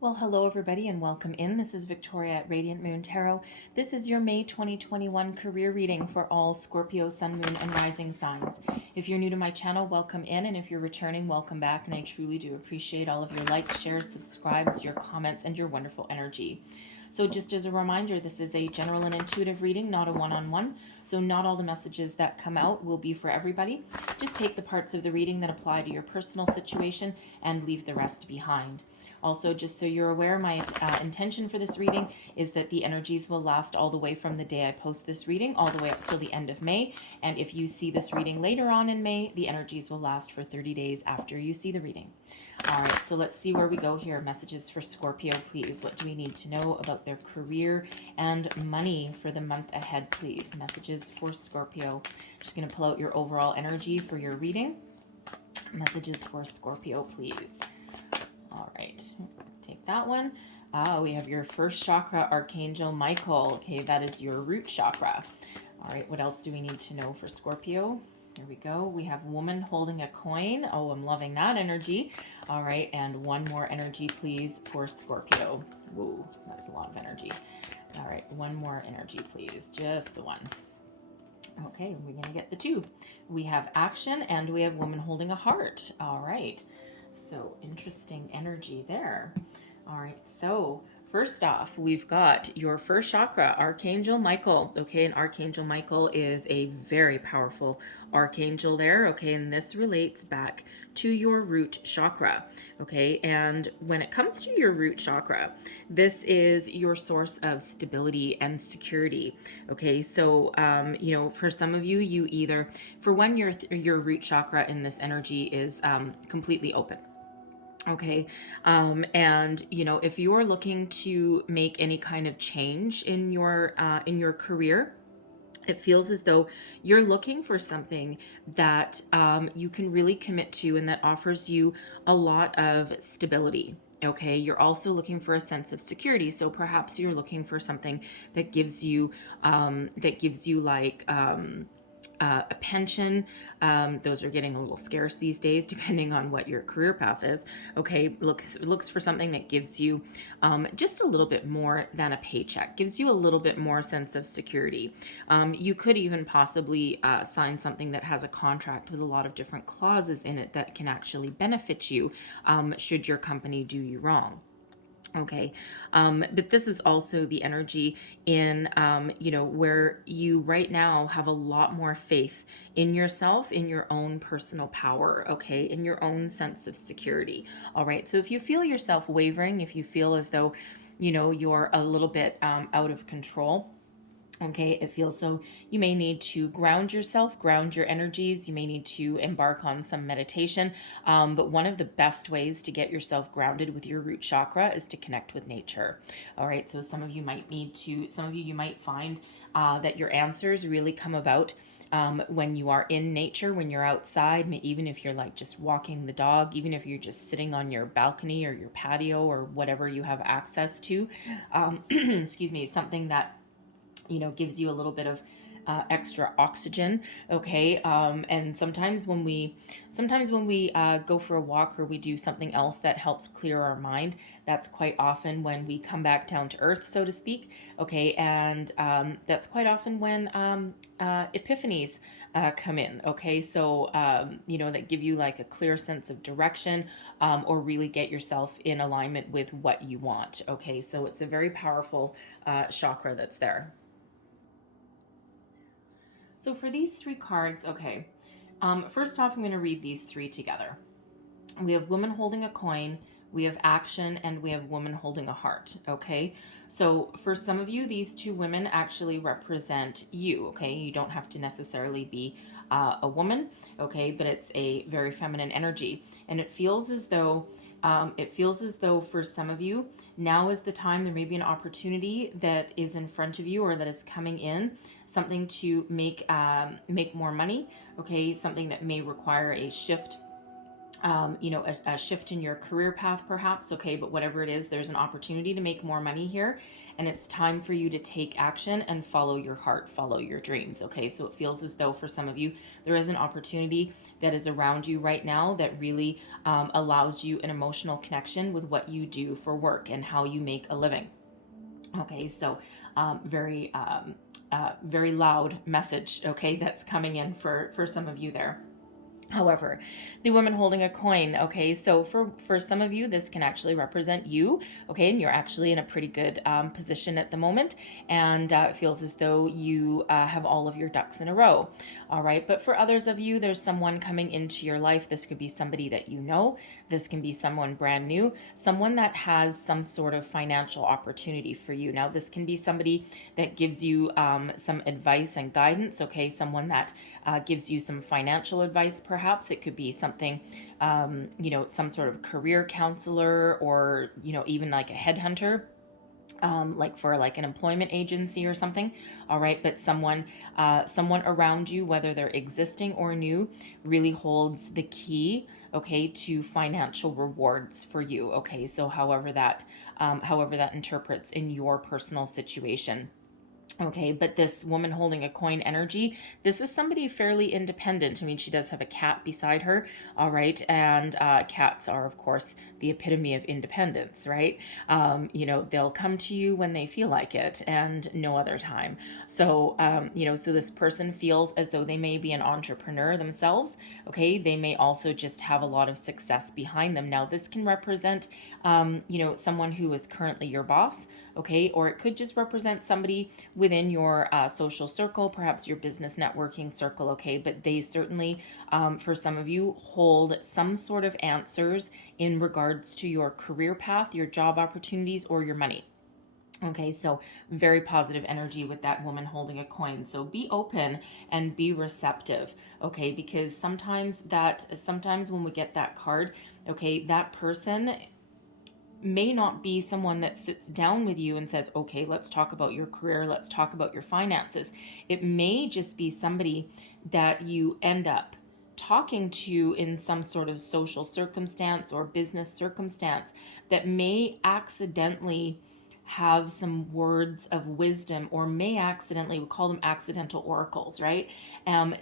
Well, hello everybody and welcome in. This is Victoria at Radiant Moon Tarot. This is your May 2021 career reading for all Scorpio, Sun, Moon, and Rising signs. If you're new to my channel, welcome in, and if you're returning, welcome back, and I truly do appreciate all of your likes, shares, subscribes, your comments, and your wonderful energy. So just as a reminder, this is a general and intuitive reading, not a one-on-one. So not all the messages that come out will be for everybody. Just take the parts of the reading that apply to your personal situation and leave the rest behind. Also, just so you're aware, my intention for this reading is that the energies will last all the way from the day I post this reading all the way up till the end of May. And if you see this reading later on in May, the energies will last for 30 days after you see the reading. All right, so let's see where we go here. Messages for Scorpio, please. What do we need to know about their career and money for the month ahead, please? Messages for Scorpio. Just going to pull out your overall energy for your reading. Messages for Scorpio, please. All right, take that one. We have your first chakra, Archangel Michael. Okay, that is your root chakra. All right, what else do we need to know for Scorpio? Here we go. We have woman holding a coin. Oh, I'm loving that energy. All right, and one more energy, please, for Scorpio. Whoa, that's a lot of energy. All right, one more energy, please. Just the one. Okay, we're going to get the two. We have action and we have woman holding a heart. All right. So interesting energy there. All right, so first off, we've got your first chakra, Archangel Michael. Okay, and Archangel Michael is a very powerful archangel there. Okay, and this relates back to your root chakra. Okay, and when it comes to your root chakra, this is your source of stability and security. Okay, so for some of you, you either, for one, your root chakra in this energy is completely open. Okay. And if you are looking to make any kind of change in your career, it feels as though you're looking for something that you can really commit to and that offers you a lot of stability. Okay, you're also looking for a sense of security. So perhaps you're looking for something that gives you a pension. Those are getting a little scarce these days, depending on what your career path is. Okay, looks for something that gives you just a little bit more than a paycheck, gives you a little bit more sense of security. You could even possibly sign something that has a contract with a lot of different clauses in it that can actually benefit you should your company do you wrong. Okay, but this is also the energy in, where you right now have a lot more faith in yourself, in your own personal power, okay, in your own sense of security. All right, so if you feel yourself wavering, if you feel as though, you're a little bit out of control, okay, it feels so you may need to ground yourself, ground your energies. You may need to embark on some meditation. But one of the best ways to get yourself grounded with your root chakra is to connect with nature. All right, so some of you might find that your answers really come about when you are in nature, when you're outside, even if you're like just walking the dog, even if you're just sitting on your balcony or your patio or whatever you have access to. Excuse me, something that gives you a little bit of extra oxygen. Okay, and sometimes when we go for a walk or we do something else that helps clear our mind, that's quite often when we come back down to earth, so to speak. Okay, and that's quite often when epiphanies come in. Okay, so that give you like a clear sense of direction, or really get yourself in alignment with what you want. Okay, so it's a very powerful chakra that's there. So for these three cards, okay, first off, I'm going to read these three together. We have woman holding a coin, we have action, and we have woman holding a heart, okay? So for some of you, these two women actually represent you, okay? You don't have to necessarily be a woman, okay? But it's a very feminine energy. And it feels as though for some of you, now is the time. There may be an opportunity that is in front of you or that is coming in, something to make more money, okay? Something that may require a shift a shift in your career path perhaps, okay, but whatever it is, there's an opportunity to make more money here, and it's time for you to take action and follow your heart, follow your dreams, okay? So it feels as though for some of you, there is an opportunity that is around you right now that really allows you an emotional connection with what you do for work and how you make a living. Okay, so very loud message, okay, that's coming in for some of you there. However, the woman holding a coin, okay, so for some of you, this can actually represent you, okay, and you're actually in a pretty good position at the moment, and it feels as though you have all of your ducks in a row, all right, but for others of you, there's someone coming into your life. This could be somebody that you know, this can be someone brand new, someone that has some sort of financial opportunity for you. Now, this can be somebody that gives you some advice and guidance, okay, someone that gives you some financial advice, perhaps. It could be something, some sort of career counselor, or, even like a headhunter, like for like an employment agency or something. All right. But someone around you, whether they're existing or new, really holds the key, okay, to financial rewards for you. Okay. So however that interprets in your personal situation. Okay, but this woman holding a coin energy, this is somebody fairly independent. I mean, she does have a cat beside her, all right, and cats are, of course, the epitome of independence, right? They'll come to you when they feel like it and no other time. So, so this person feels as though they may be an entrepreneur themselves, okay? They may also just have a lot of success behind them. Now, this can represent, someone who is currently your boss, okay? Or it could just represent somebody within your social circle, perhaps your business networking circle, okay? But they certainly, for some of you, hold some sort of answers in regards to your career path, your job opportunities, or your money. Okay, so very positive energy with that woman holding a coin. So be open and be receptive, okay? Because sometimes when we get that card, okay, that person may not be someone that sits down with you and says, okay, let's talk about your career, let's talk about your finances. It may just be somebody that you end up talking to in some sort of social circumstance or business circumstance that may accidentally have some words of wisdom, or may accidentally, we call them accidental oracles, right?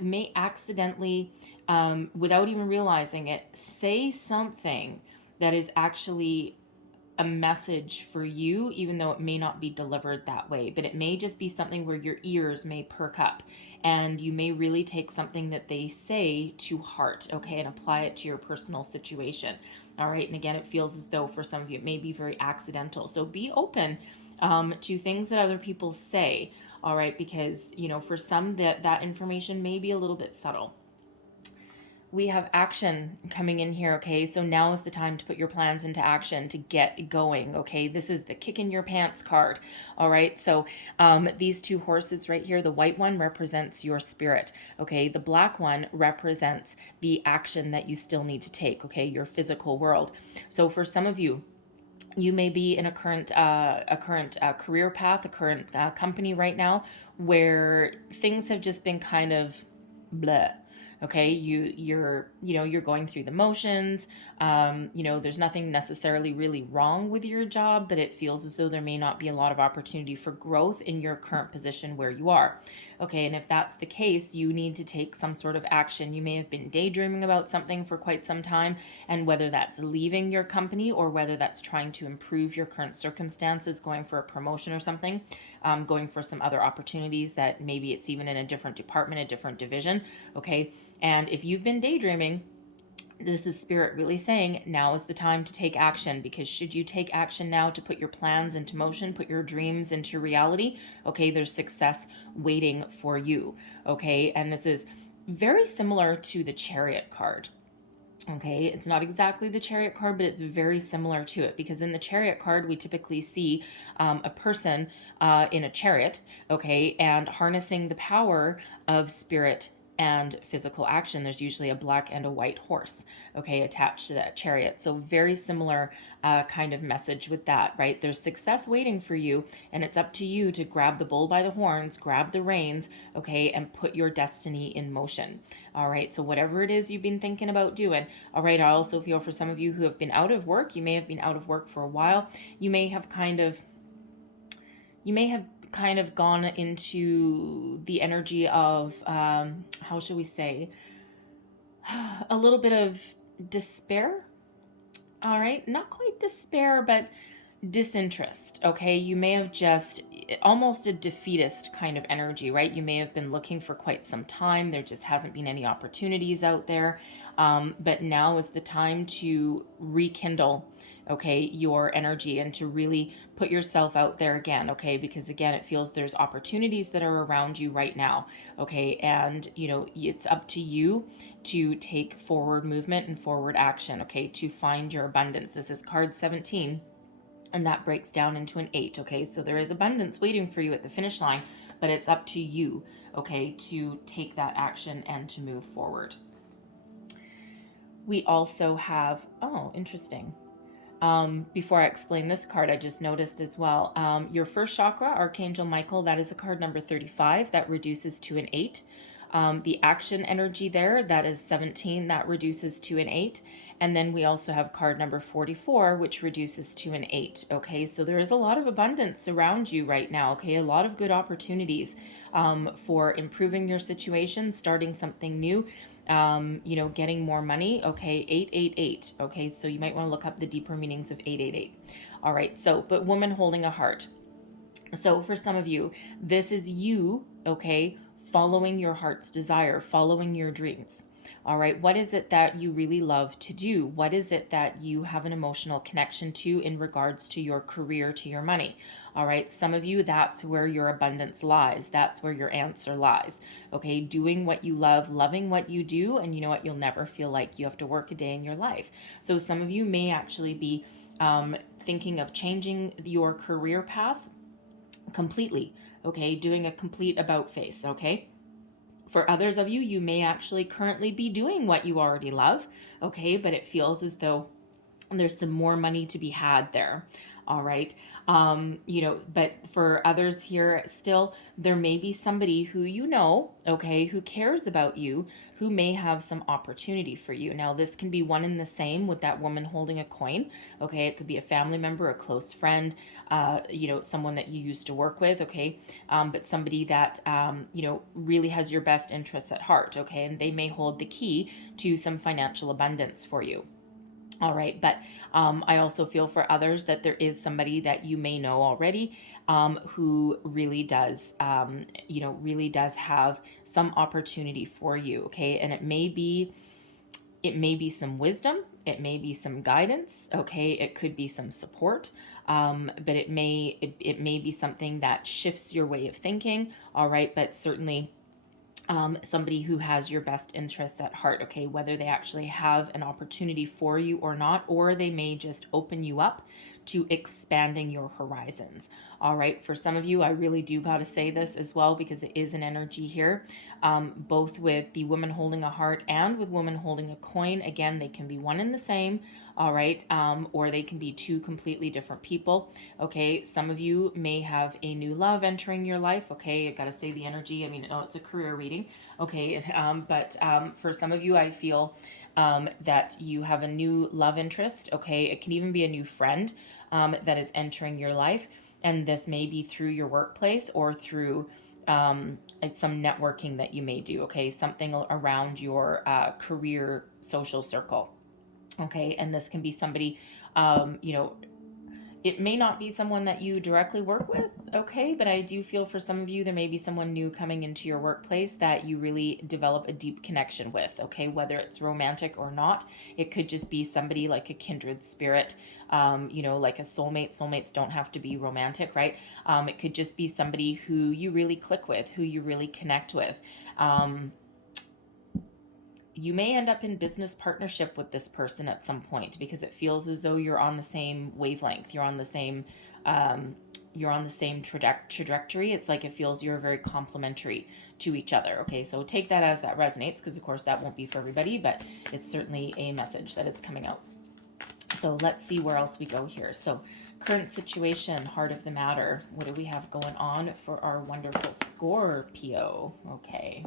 May accidentally, without even realizing it, say something that is actually a message for you, even though it may not be delivered that way. But it may just be something where your ears may perk up and you may really take something that they say to heart, okay, and apply it to your personal situation. All right. And again, it feels as though for some of you, it may be very accidental. So be open to things that other people say. All right. Because, for some that information may be a little bit subtle. We have action coming in here, okay? So now is the time to put your plans into action, to get going, okay? This is the kick in your pants card, all right? So these two horses right here, the white one represents your spirit, okay? The black one represents the action that you still need to take, okay? Your physical world. So for some of you, you may be in a current career path, a current company right now where things have just been kind of bleh. Okay, you're going through the motions. There's nothing necessarily really wrong with your job, but it feels as though there may not be a lot of opportunity for growth in your current position where you are. Okay, and if that's the case, you need to take some sort of action. You may have been daydreaming about something for quite some time, and whether that's leaving your company or whether that's trying to improve your current circumstances, going for a promotion or something, going for some other opportunities that maybe it's even in a different department, a different division, okay? And if you've been daydreaming, this is spirit really saying now is the time to take action, because should you take action now to put your plans into motion, put your dreams into reality, okay, there's success waiting for you, okay? And this is very similar to the Chariot card. Okay, it's not exactly the Chariot card, but it's very similar to it, because in the Chariot card, we typically see a person in a chariot, okay, and harnessing the power of spirit and physical action. There's usually a black and a white horse, okay, attached to that chariot. So very similar kind of message with that, right? There's success waiting for you, and it's up to you to grab the bull by the horns, grab the reins, okay, and put your destiny in motion. All right, so whatever it is you've been thinking about doing. All right, I also feel for some of you who have been out of work, you may have been out of work for a while. You may have kind of gone into the energy of, how should we say, a little bit of despair. All right, not quite despair, but disinterest. Okay, you may have just almost a defeatist kind of energy, right? You may have been looking for quite some time. There just hasn't been any opportunities out there. But now is the time to rekindle, okay, your energy and to really put yourself out there again, okay? Because again, it feels there's opportunities that are around you right now, okay? And, you know, it's up to you to take forward movement and forward action, okay, to find your abundance. This is card 17. And that breaks down into an 8, okay? So there is abundance waiting for you at the finish line, but it's up to you, okay, to take that action and to move forward. We also have, oh, interesting. Before I explain this card, I just noticed as well, your first chakra, Archangel Michael, that is a card number 35, that reduces to an 8. The action energy there, that is 17, that reduces to an 8. And then we also have card number 44, which reduces to an 8. Okay, so there is a lot of abundance around you right now. Okay, a lot of good opportunities for improving your situation, starting something new, you know, getting more money. Okay, 888. Okay, so you might want to look up the deeper meanings of 888. All right, so, but woman holding a heart. So for some of you, this is you, okay, following your heart's desire, following your dreams. All right, what is it that you really love to do? What is it that you have an emotional connection to in regards to your career, to your money? All right, some of you, that's where your abundance lies. That's where your answer lies. Okay, doing what you love, loving what you do, and you know what? You'll never feel like you have to work a day in your life. So some of you may actually be thinking of changing your career path completely. Okay, doing a complete about face. Okay. For others of you, you may actually currently be doing what you already love, okay, but it feels as though there's some more money to be had there. All right. You know, but for others here still, there may be somebody who you know, okay, who cares about you, who may have some opportunity for you. Now, this can be one and the same with that woman holding a coin. Okay, it could be a family member, a close friend, you know, someone that you used to work with. Okay, but somebody that you know, really has your best interests at heart. Okay, and they may hold the key to some financial abundance for you. All right, but I also feel for others that there is somebody that you may know already who really does, you know, really does have some opportunity for you. Okay, and it may be some wisdom, it may be some guidance. Okay, it could be some support, but it may be something that shifts your way of thinking. All right, but certainly somebody who has your best interests at heart, okay, whether they actually have an opportunity for you or not, or they may just open you up to expanding your horizons. All right, for some of you, I really do got to say this as well, because it is an energy here, both with the woman holding a heart and with woman holding a coin. Again, they can be one and the same. All right, or they can be two completely different people. Okay, some of you may have a new love entering your life. Okay, I gotta say the energy. I mean, it's a career reading. Okay, but for some of you, I feel that you have a new love interest. Okay, it can even be a new friend that is entering your life, and this may be through your workplace or through some networking that you may do. Okay, something around your career social circle. Okay, and this can be somebody, you know, it may not be someone that you directly work with, okay, but I do feel for some of you, there may be someone new coming into your workplace that you really develop a deep connection with, okay, whether it's romantic or not. It could just be somebody like a kindred spirit, you know, like a soulmate. Soulmates don't have to be romantic, right? It could just be somebody who you really click with, who you really connect with. you may end up in business partnership with this person at some point, because it feels as though you're on the same wavelength. You're on the same trajectory. It's like it feels you're very complementary to each other. Okay, so take that as that resonates, because of course that won't be for everybody, but it's certainly a message that is coming out. So let's see where else we go here. So current situation, heart of the matter. What do we have going on for our wonderful Scorpio? Okay.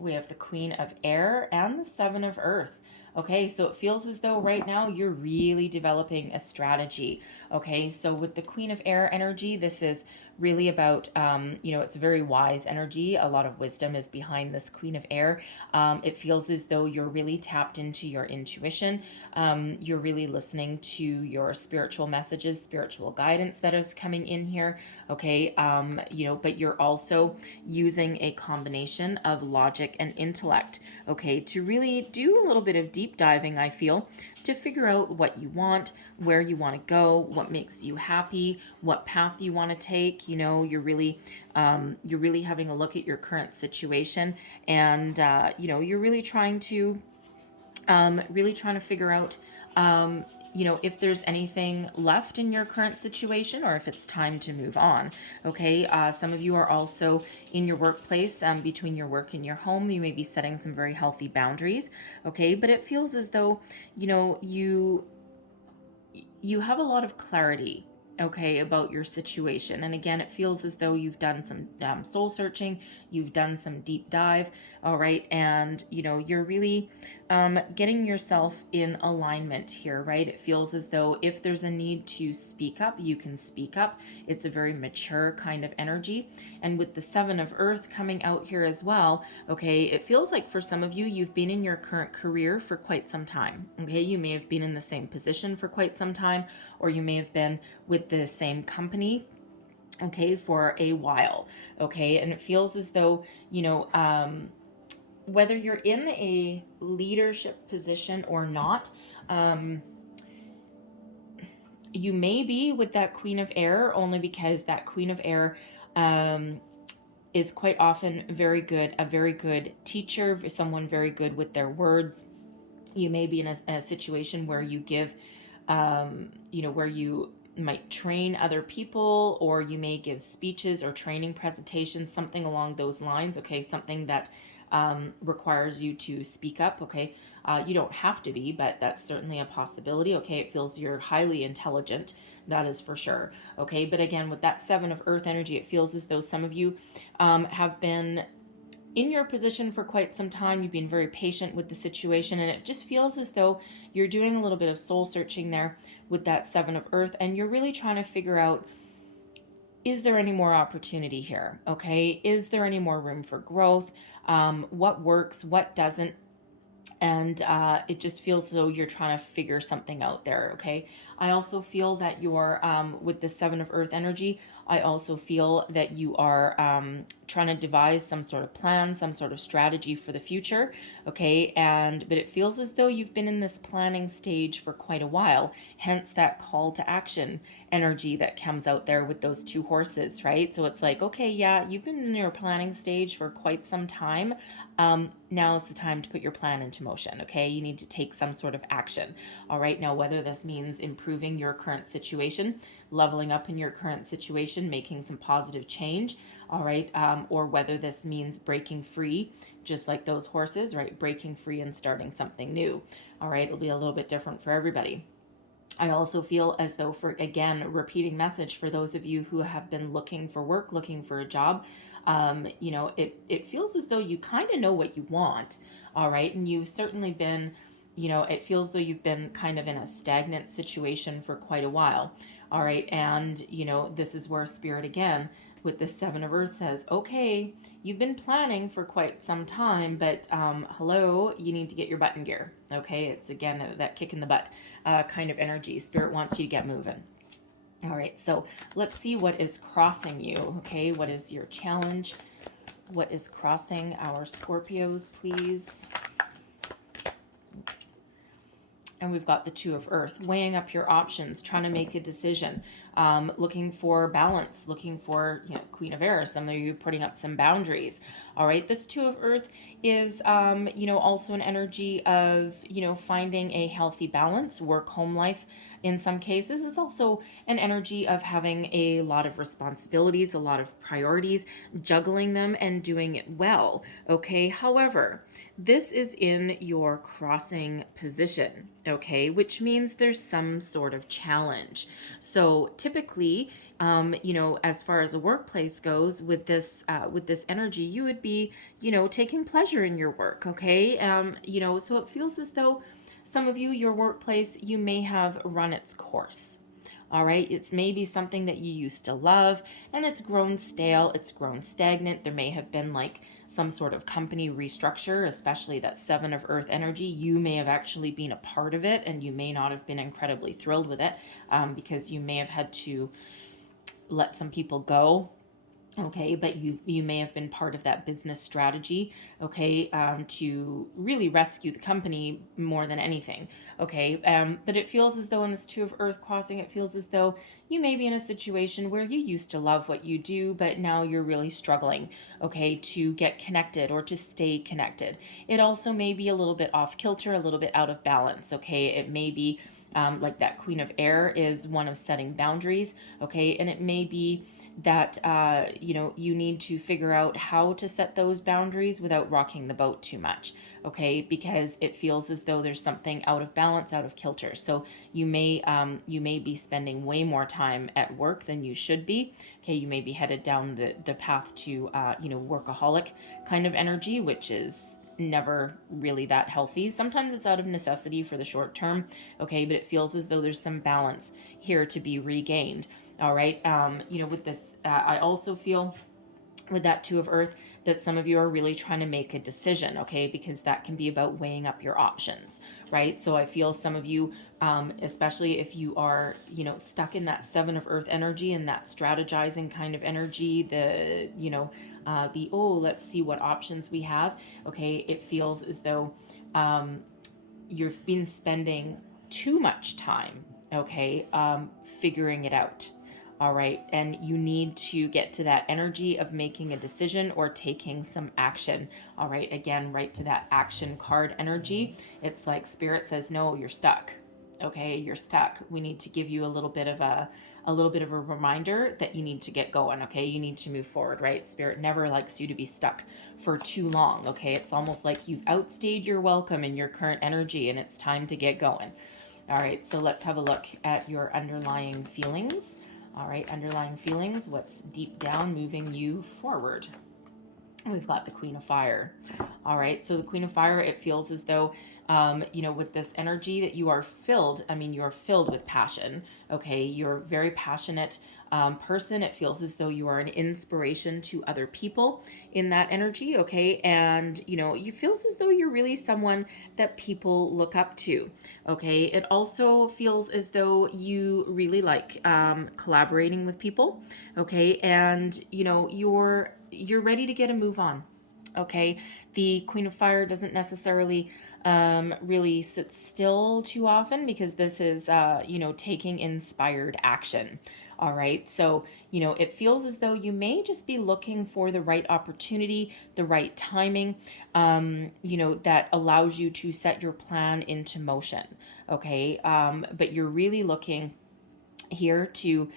We have the Queen of Air and the Seven of Earth. Okay, so it feels as though right now you're really developing a strategy. Okay, so with the Queen of Air energy, this is really about, it's very wise energy. A lot of wisdom is behind this Queen of Air. It feels as though you're really tapped into your intuition. You're really listening to your spiritual messages, spiritual guidance that is coming in here. Okay, but you're also using a combination of logic and intellect, okay, to really do a little bit of deep diving, I feel, to figure out what you want, where you want to go, what makes you happy, what path you want to take. You're really having a look at your current situation, and you're really trying to figure out if there's anything left in your current situation, or if it's time to move on. Okay, some of you are also in your workplace, between your work and your home. You may be setting some very healthy boundaries. Okay, but it feels as though you have a lot of clarity, okay, about your situation. And again, it feels as though you've done some soul searching, you've done some deep dive, all right, and you're really getting yourself in alignment here, right? It feels as though if there's a need to speak up, you can speak up. It's a very mature kind of energy. And with the Seven of Earth coming out here as well, okay, it feels like for some of you, you've been in your current career for quite some time. Okay, you may have been in the same position for quite some time, or you may have been with the same company, okay, for a while. Okay, and it feels as though whether you're in a leadership position or not, you may be with that Queen of Air, only because that Queen of Air is quite often a very good teacher, someone very good with their words. You may be in a situation where you give, where you might train other people, or you may give speeches or training presentations, something along those lines. Okay, something that requires you to speak up. Okay, you don't have to be, but that's certainly a possibility. Okay, it feels you're highly intelligent, that is for sure. Okay, but again, with that Seven of Earth energy, it feels as though some of you have been in your position for quite some time. You've been very patient with the situation, and it just feels as though you're doing a little bit of soul searching there with that Seven of Earth, and you're really trying to figure out, is there any more opportunity here? Okay, is there any more room for growth? What works, what doesn't? And it just feels as though you're trying to figure something out there. Okay, I also feel that you're with the Seven of Earth energy, I also feel that you are trying to devise some sort of plan, some sort of strategy for the future. Okay, but it feels as though you've been in this planning stage for quite a while, hence that call to action energy that comes out there with those two horses, right? So it's like, okay, yeah, you've been in your planning stage for quite some time. Now is the time to put your plan into motion. Okay, you need to take some sort of action. All right, now whether this means improving your current situation, leveling up in your current situation, making some positive change, all right, or whether this means breaking free, just like those horses, right? Breaking free and starting something new. All right, it'll be a little bit different for everybody. I also feel as though, for again, repeating message for those of you who have been looking for work, looking for a job, it feels as though you kind of know what you want, all right? And you've certainly been, it feels though you've been kind of in a stagnant situation for quite a while, all right? And, this is where Spirit again, with the Seven of Earth says, okay, you've been planning for quite some time, but hello, you need to get your butt in gear, okay? It's again, that kick in the butt kind of energy. Spirit wants you to get moving. All right, so let's see what is crossing you, okay? What is your challenge? What is crossing our Scorpios, please? Oops. And we've got the Two of Earth, weighing up your options, trying to make a decision, looking for balance, looking for, Queen of Air, some of you putting up some boundaries. All right, this Two of Earth is, also an energy of, finding a healthy balance, work, home life. In some cases, it's also an energy of having a lot of responsibilities, a lot of priorities, juggling them and doing it well. Okay, however, this is in your crossing position, okay, which means there's some sort of challenge. So typically, as far as a workplace goes, with this energy, you would be, taking pleasure in your work, okay? So it feels as though some of you, your workplace, you may have run its course. All right, it's maybe something that you used to love and it's grown stale, it's grown stagnant. There may have been like some sort of company restructure, especially that Seven of Earth energy. You may have actually been a part of it and you may not have been incredibly thrilled with it, because you may have had to let some people go. Okay, but you may have been part of that business strategy, okay, to really rescue the company more than anything, okay. But it feels as though in this Two of Earth crossing, it feels as though you may be in a situation where you used to love what you do, but now you're really struggling, okay, to get connected or to stay connected. It also may be a little bit off kilter, a little bit out of balance, okay. It may be like that Queen of Air is one of setting boundaries, okay, and it may be that you need to figure out how to set those boundaries without rocking the boat too much, okay, because it feels as though there's something out of balance, out of kilter. So you may be spending way more time at work than you should be, okay. You may be headed down the path to workaholic kind of energy, which is never really that healthy. Sometimes it's out of necessity for the short term, okay, but it feels as though there's some balance here to be regained. All right, with this, I also feel with that Two of Earth that some of you are really trying to make a decision, okay, because that can be about weighing up your options, right? So I feel some of you, especially if you are, stuck in that Seven of Earth energy and that strategizing kind of energy, let's see what options we have, okay, it feels as though you've been spending too much time, okay, figuring it out. All right. And you need to get to that energy of making a decision or taking some action. All right. Again, right to that action card energy. It's like Spirit says, no, you're stuck. Okay. You're stuck. We need to give you a little bit of a reminder that you need to get going. Okay. You need to move forward, right? Spirit never likes you to be stuck for too long. Okay. It's almost like you've outstayed your welcome in your current energy and it's time to get going. All right. So let's have a look at your underlying feelings. All right, underlying feelings, what's deep down moving you forward? We've got the Queen of Fire. All right, so the Queen of Fire, it feels as though, with this energy that you are filled, you're filled with passion, okay? You're a very passionate person. It feels as though you are an inspiration to other people in that energy, okay? And, you feels as though you're really someone that people look up to, okay? It also feels as though you really like collaborating with people, okay? And, you're ready to get a move on, okay? The Queen of Fire doesn't necessarily really sit still too often because this is, taking inspired action. All right. So, it feels as though you may just be looking for the right opportunity, the right timing, that allows you to set your plan into motion. Okay. But you're really looking here to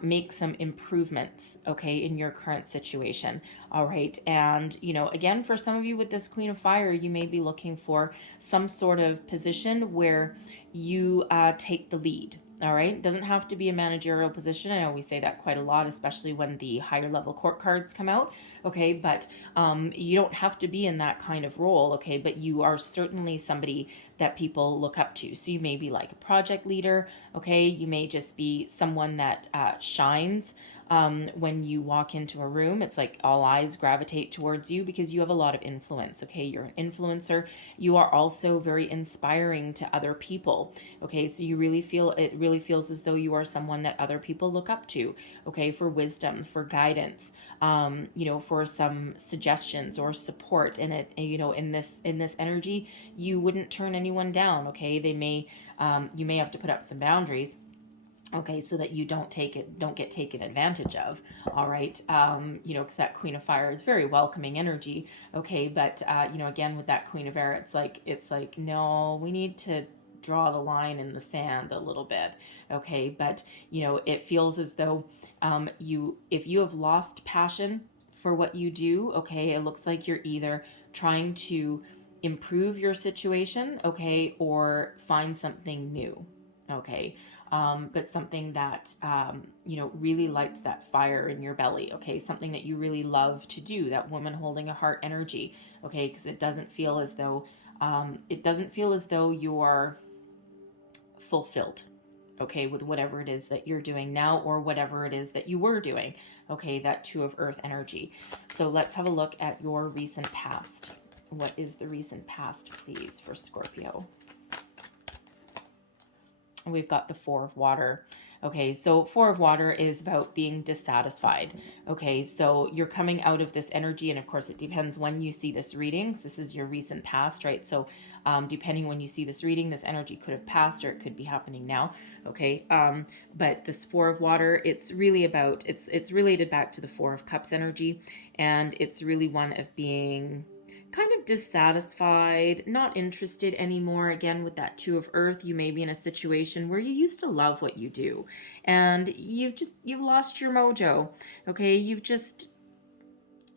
make some improvements, okay, in your current situation. All right. And, again, for some of you with this Queen of Fire, you may be looking for some sort of position where you take the lead. All right. It doesn't have to be a managerial position. I know we say that quite a lot, especially when the higher level court cards come out. Okay. But you don't have to be in that kind of role. Okay. But you are certainly somebody that people look up to. So you may be like a project leader. Okay. You may just be someone that shines when you walk into a room, it's like all eyes gravitate towards you because you have a lot of influence. Okay, you're an influencer. You are also very inspiring to other people. Okay, so you really feel, it really feels as though you are someone that other people look up to. Okay, for wisdom, for guidance, for some suggestions or support. And it, in this energy, you wouldn't turn anyone down. Okay, you may have to put up some boundaries, okay, so that you don't get taken advantage of. All right, because that Queen of Fire is very welcoming energy. Okay, but again, with that Queen of Air, it's like no, we need to draw the line in the sand a little bit. Okay, but it feels as though if you have lost passion for what you do, okay, it looks like you're either trying to improve your situation, okay, or find something new. Okay, but something that really lights that fire in your belly. Okay, something that you really love to do. That woman holding a heart energy. Okay, because it doesn't feel as though you're fulfilled. Okay, with whatever it is that you're doing now or whatever it is that you were doing. Okay, that Two of Earth energy. So let's have a look at your recent past. What is the recent past, please, for Scorpio? And we've got the Four of Water. Okay, so Four of Water is about being dissatisfied. Okay, so you're coming out of this energy, and of course it depends when you see this reading. This is your recent past, right? So depending when you see this reading, this energy could have passed or it could be happening now. Okay, but this Four of Water, it's really about, it's related back to the Four of Cups energy, and it's really one of being kind of dissatisfied, not interested anymore. Again, with that Two of Earth, you may be in a situation where you used to love what you do and you've lost your mojo. Okay,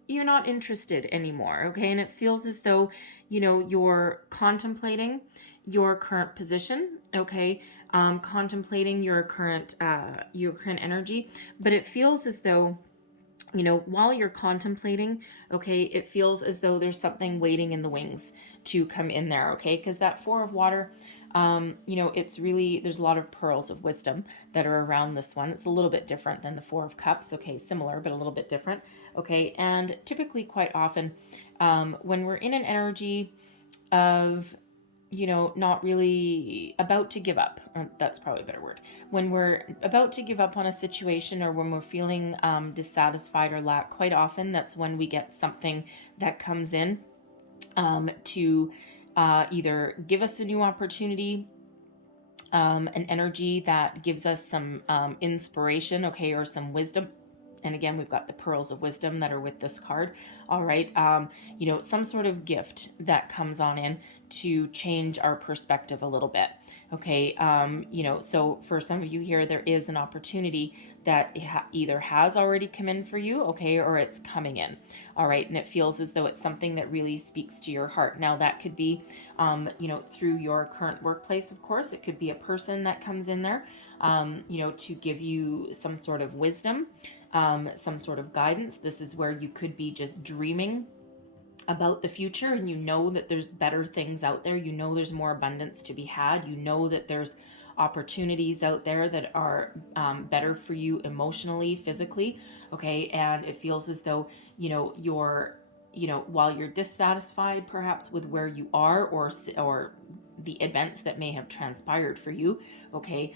you're not interested anymore. Okay, and it feels as though you're contemplating your current position. Okay, contemplating your current energy, but it feels as though while you're contemplating, okay, it feels as though there's something waiting in the wings to come in there, okay? Because that Four of Water, it's really, there's a lot of pearls of wisdom that are around this one. It's a little bit different than the Four of Cups, okay, similar, but a little bit different, okay? And typically, quite often, when we're in an energy of not really about to give up, or that's probably a better word. When we're about to give up on a situation or when we're feeling dissatisfied or lack, quite often that's when we get something that comes in to either give us a new opportunity, an energy that gives us some inspiration, okay, or some wisdom. And again, we've got the pearls of wisdom that are with this card. All right. Some sort of gift that comes on in to change our perspective a little bit. Okay. So for some of you here, there is an opportunity that either has already come in for you, okay, or it's coming in. All right. And it feels as though it's something that really speaks to your heart. Now, that could be, through your current workplace, of course. It could be a person that comes in there, to give you some sort of wisdom. Some sort of guidance. This is where you could be just dreaming about the future and that there's better things out there. There's more abundance to be had. That there's opportunities out there that are better for you emotionally, physically. Okay. And it feels as though, you're, while you're dissatisfied perhaps with where you are or the events that may have transpired for you, okay,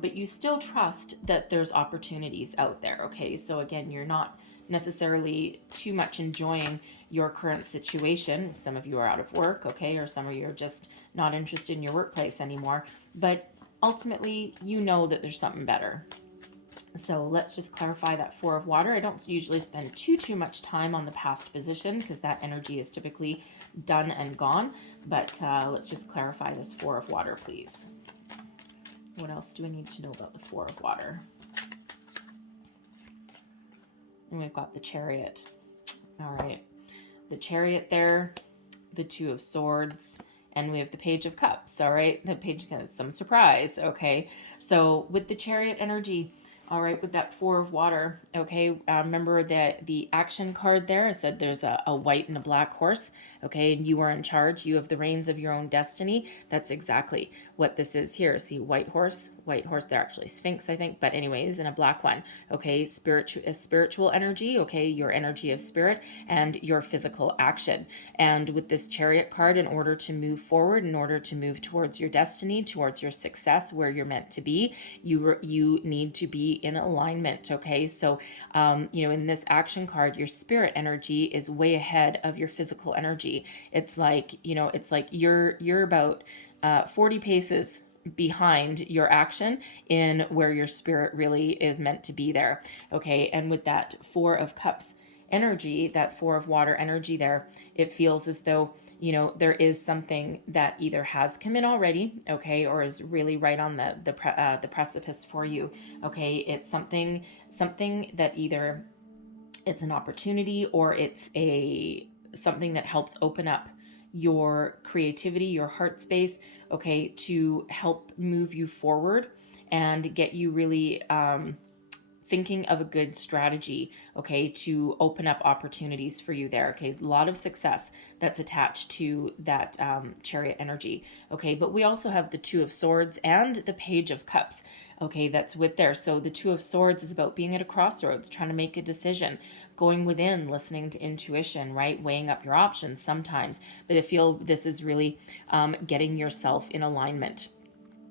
but you still trust that there's opportunities out there, okay? So again, you're not necessarily too much enjoying your current situation. Some of you are out of work, okay, or some of you are just not interested in your workplace anymore, but ultimately, that there's something better. So let's just clarify that Four of Water. I don't usually spend too much time on the past position because that energy is typically done and gone. But let's just clarify this Four of Water, please. What else do I need to know about the Four of Water? And we've got the Chariot. All right. The Chariot there, the Two of Swords, and we have the Page of Cups. All right. The Page of Cups, some surprise. Okay. So with the Chariot energy, all right, with that Four of Water, okay, remember that the action card there, I said there's a white and a black horse, okay, and you are in charge. You have the reins of your own destiny. That's exactly what this is here. See, white horse white horse. They're actually Sphinx, I think, but anyways, and a black one. Okay, spiritual energy, okay, your energy of spirit and your physical action. And with this Chariot card, in order to move forward, in order to move towards your destiny, towards your success, where you're meant to be, you need to be in alignment. Okay, so in this action card, your spirit energy is way ahead of your physical energy. It's like you're about 40 paces behind your action in where your spirit really is meant to be there. Okay, and with that Four of Cups energy, that Four of Water energy there, it feels as though there is something that either has come in already, okay, or is really right on the precipice for you. Okay, it's something that either it's an opportunity or it's something that helps open up your creativity, your heart space, okay, to help move you forward and get you really thinking of a good strategy, okay, to open up opportunities for you there. Okay, a lot of success that's attached to that Chariot energy. Okay, but we also have the Two of Swords and the Page of Cups. Okay, that's with there. So the Two of Swords is about being at a crossroads, trying to make a decision, going within, listening to intuition, right? Weighing up your options sometimes. But I feel this is really getting yourself in alignment.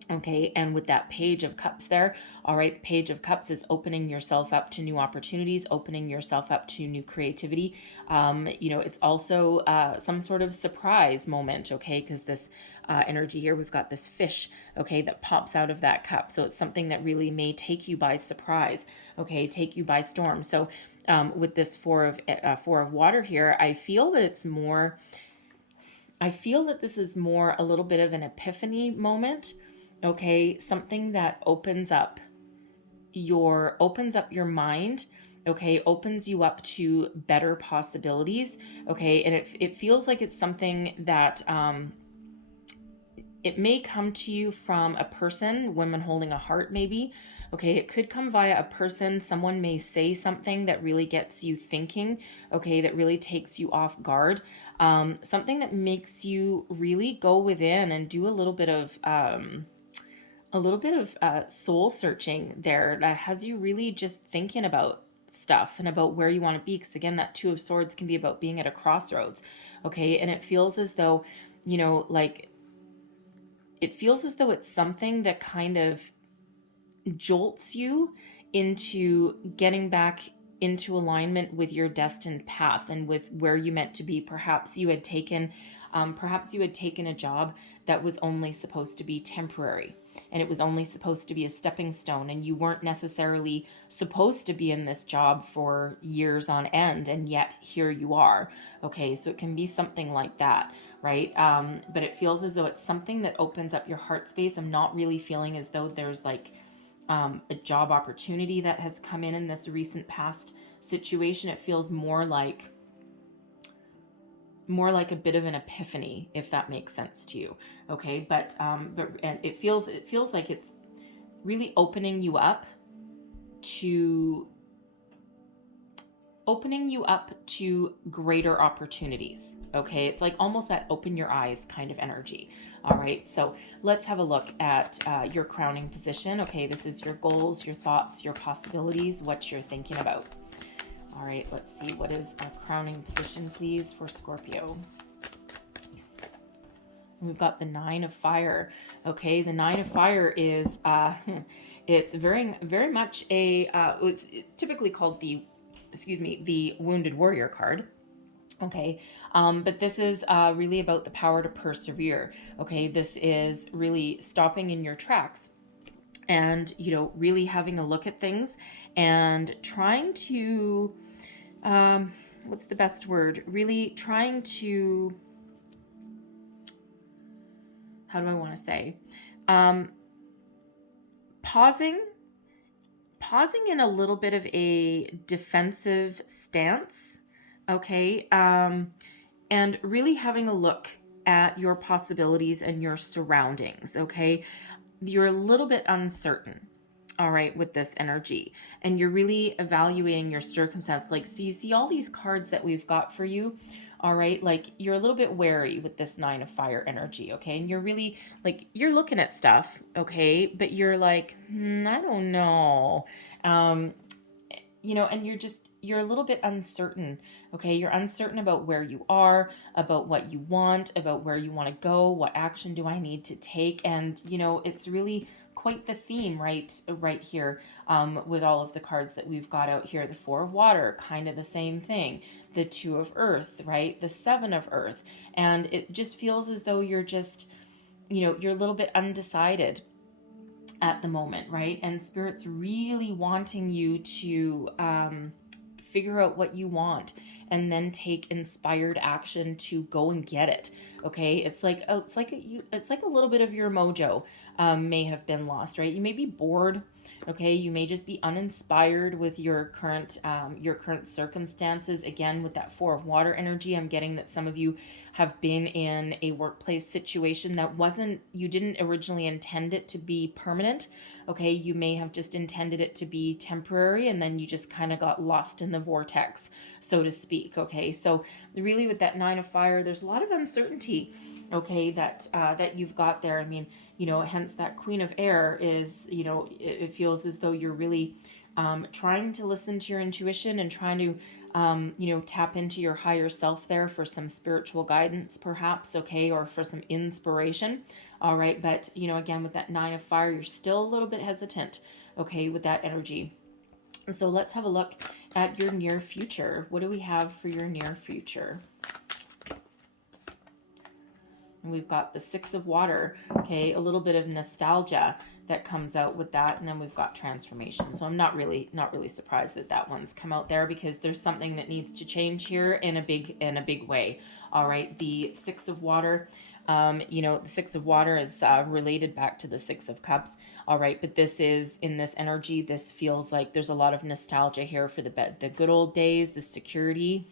Okay, and with that Page of Cups there, all right, the Page of Cups is opening yourself up to new opportunities, opening yourself up to new creativity. It's also some sort of surprise moment, okay, because this energy here, we've got this fish, okay, that pops out of that cup. So it's something that really may take you by surprise, okay, take you by storm. So with this Four of Water here, I feel that this is more a little bit of an epiphany moment. Okay, something that opens up your mind, okay, opens you up to better possibilities, okay, and it feels like it's something that it may come to you from a person, women holding a heart maybe, okay, it could come via a person. Someone may say something that really gets you thinking, okay, that really takes you off guard, something that makes you really go within and do a little bit of soul searching there, that has you really just thinking about stuff and about where you want to be. Because again, that Two of Swords can be about being at a crossroads. Okay, and it feels as though it's something that kind of jolts you into getting back into alignment with your destined path and with where you meant to be. Perhaps you had taken a job that was only supposed to be temporary, and it was only supposed to be a stepping stone, and you weren't necessarily supposed to be in this job for years on end, and yet here you are. Okay, so it can be something like that, right? But it feels as though it's something that opens up your heart space. I'm not really feeling as though there's like a job opportunity that has come in this recent past situation. It feels more like a bit of an epiphany, if that makes sense to you. Okay, but it feels like it's really opening you up to greater opportunities. Okay, it's like almost that open your eyes kind of energy. All right, so let's have a look at your crowning position. Okay, this is your goals, your thoughts, your possibilities, what you're thinking about. All right, let's see. What is our crowning position, please, for Scorpio? And we've got the Nine of Fire. Okay, the Nine of Fire is, it's very, very much it's typically called the Wounded Warrior card. Okay, but this is really about the power to persevere. Okay, this is really stopping in your tracks and, really having a look at things and trying to, what's the best word? Really trying to, how do I want to say? Pausing in a little bit of a defensive stance, okay? And really having a look at your possibilities and your surroundings, okay? You're a little bit uncertain, all right, with this energy, and you're really evaluating your circumstance. Like, so you see all these cards that we've got for you, All right, like you're a little bit wary with this Nine of Fire energy, okay? And you're really like, you're looking at stuff, okay? But you're like, I don't know. Um, and you're a little bit uncertain, okay? You're uncertain about where you are, about what you want, about where you want to go, what action do I need to take. And it's really quite the theme right here, with all of the cards that we've got out here. The Four of Water, kind of the same thing. The Two of Earth, right? The Seven of Earth. And it just feels as though you're just, you're a little bit undecided at the moment, right? And Spirit's really wanting you to figure out what you want and then take inspired action to go and get it. Okay, it's like a little bit of your mojo may have been lost, right? You may be bored. Okay, you may just be uninspired with your current circumstances. Again, with that Four of Water energy, I'm getting that some of you have been in a workplace situation that you didn't originally intend it to be permanent. Okay, you may have just intended it to be temporary, and then you just kind of got lost in the vortex, so to speak. Okay, so really with that Nine of Fire, there's a lot of uncertainty, okay, that you've got there. I mean, hence that Queen of Air is, it feels as though you're really trying to listen to your intuition and trying to tap into your higher self there for some spiritual guidance, perhaps, okay, or for some inspiration. All right, but again, with that Nine of Fire, you're still a little bit hesitant, okay, with that energy. So let's have a look at your near future. What do we have for your near future? And we've got the Six of Water, okay, a little bit of nostalgia that comes out with that, and then we've got transformation. So I'm not really surprised that one's come out there, because there's something that needs to change here in a big way. All right, the Six of Water, the Six of Water is related back to the Six of Cups. All right, but this is, in this energy, this feels like there's a lot of nostalgia here for the good old days, the security,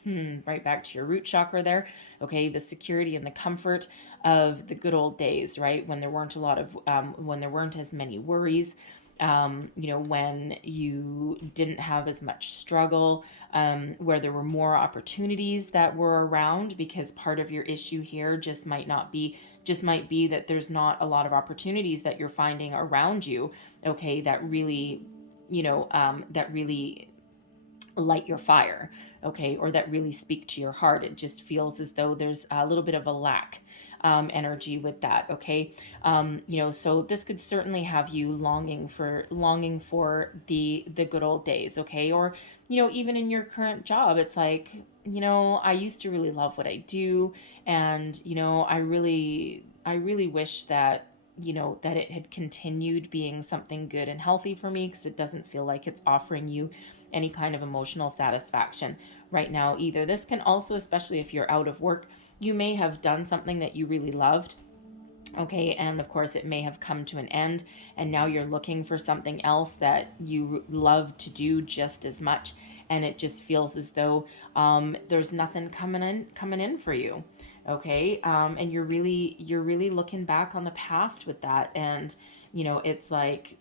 right back to your root chakra there. Okay, the security and the comfort of the good old days, right? When there weren't when there weren't as many worries, when you didn't have as much struggle, where there were more opportunities that were around, because part of your issue here just might be that there's not a lot of opportunities that you're finding around you, okay, that really light your fire, okay, or that really speak to your heart. It just feels as though there's a little bit of a lack energy with that, okay? So this could certainly have you longing for the good old days, okay? Or, even in your current job, it's like, I used to really love what I do, and, I really wish that, that it had continued being something good and healthy for me, because it doesn't feel like it's offering you any kind of emotional satisfaction right now either. This can also, especially if you're out of work, you may have done something that you really loved, okay, and of course it may have come to an end, and now you're looking for something else that you love to do just as much, and it just feels as though there's nothing coming in for you, okay, and you're really looking back on the past with that, and it's like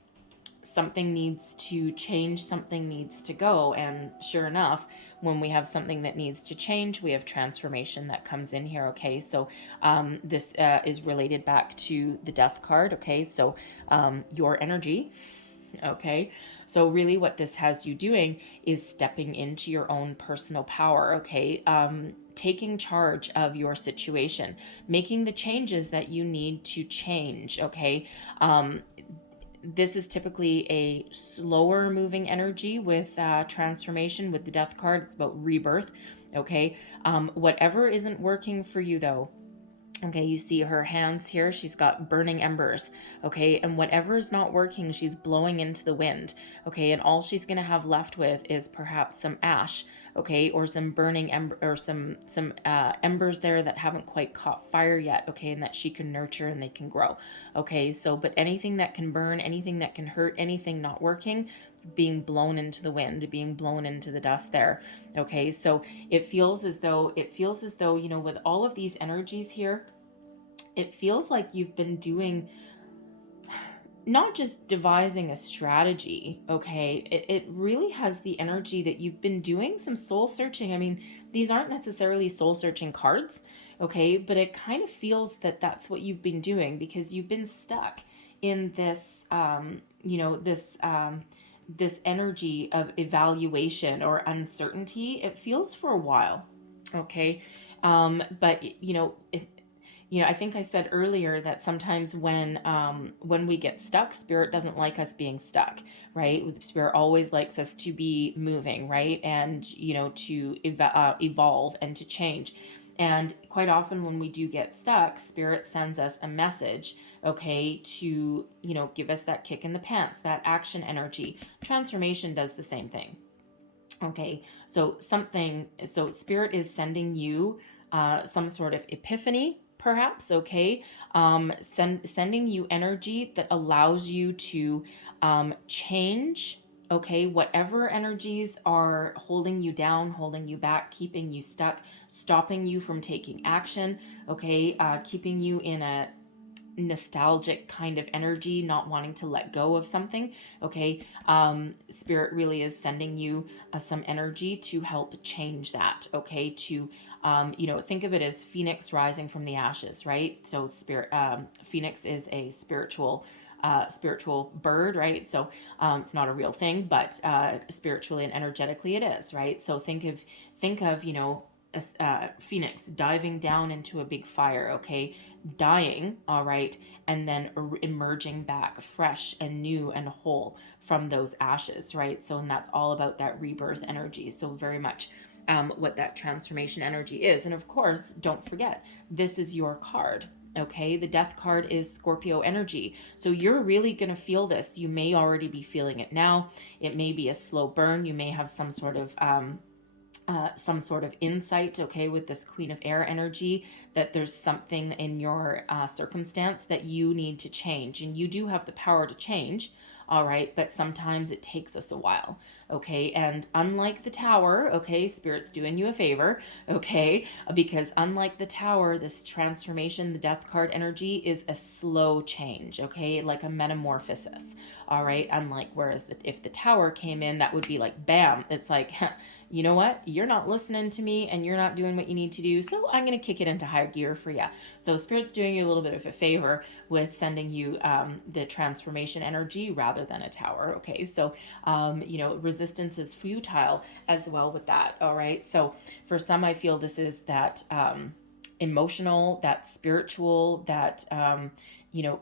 something needs to change, something needs to go. And sure enough, when we have something that needs to change, we have transformation that comes in here, okay? So this is related back to the Death card, okay? So your energy, okay? So really what this has you doing is stepping into your own personal power, okay? Taking charge of your situation, making the changes that you need to change, okay? This is typically a slower moving energy with transformation. With the Death card, it's about rebirth, okay? Whatever isn't working for you, though, okay, you see her hands here, she's got burning embers, okay, and whatever is not working, she's blowing into the wind, okay, and all she's going to have left with is perhaps some ash, okay, or some burning or some embers there that haven't quite caught fire yet, okay, and that she can nurture and they can grow, okay? So but anything that can burn, anything that can hurt, anything not working, being blown into the wind, being blown into the dust there, okay? So it feels as though with all of these energies here, it feels like you've been doing not just devising a strategy, okay? It really has the energy that you've been doing some soul searching. I mean, these aren't necessarily soul searching cards, okay? But it kind of feels that that's what you've been doing, because you've been stuck in this, this energy of evaluation or uncertainty. It feels for a while, okay? But I think I said earlier that sometimes when we get stuck, spirit doesn't like us being stuck, right? Spirit always likes us to be moving, right? And to evolve and to change. And quite often when we do get stuck, spirit sends us a message, okay, to give us that kick in the pants, that action energy. Transformation does the same thing. Okay, so spirit is sending you some sort of epiphany, perhaps, okay? Sending you energy that allows you to change, okay? Whatever energies are holding you down, holding you back, keeping you stuck, stopping you from taking action, okay? Keeping you in a nostalgic kind of energy, not wanting to let go of something, okay? Spirit really is sending you some energy to help change that, okay? To think of it as Phoenix rising from the ashes, right? So Phoenix is a spiritual bird, right? So it's not a real thing, but spiritually and energetically it is, right? So think of a phoenix diving down into a big fire, okay, dying, all right, and then emerging back fresh and new and whole from those ashes, right? So, and that's all about that rebirth energy. So very much what that transformation energy is. And of course, don't forget, this is your card. Okay, the death card is Scorpio energy. So you're really going to feel this. You may already be feeling it now. It may be a slow burn. You may have some sort of insight, okay, with this Queen of Air energy, that there's something in your circumstance that you need to change. And you do have the power to change, all right, but sometimes it takes us a while, okay? And unlike the Tower, okay, Spirit's doing you a favor, okay? Because unlike the Tower, this transformation, the Death card energy, is a slow change, okay? Like a metamorphosis, all right? Unlike, whereas if the Tower came in, that would be like, bam, it's like, you know what? You're not listening to me and you're not doing what you need to do. So I'm going to kick it into higher gear for you. So Spirit's doing you a little bit of a favor with sending you the transformation energy rather than a Tower. Okay. So, resistance is futile as well with that. All right. So for some, I feel this is that emotional, that spiritual, that,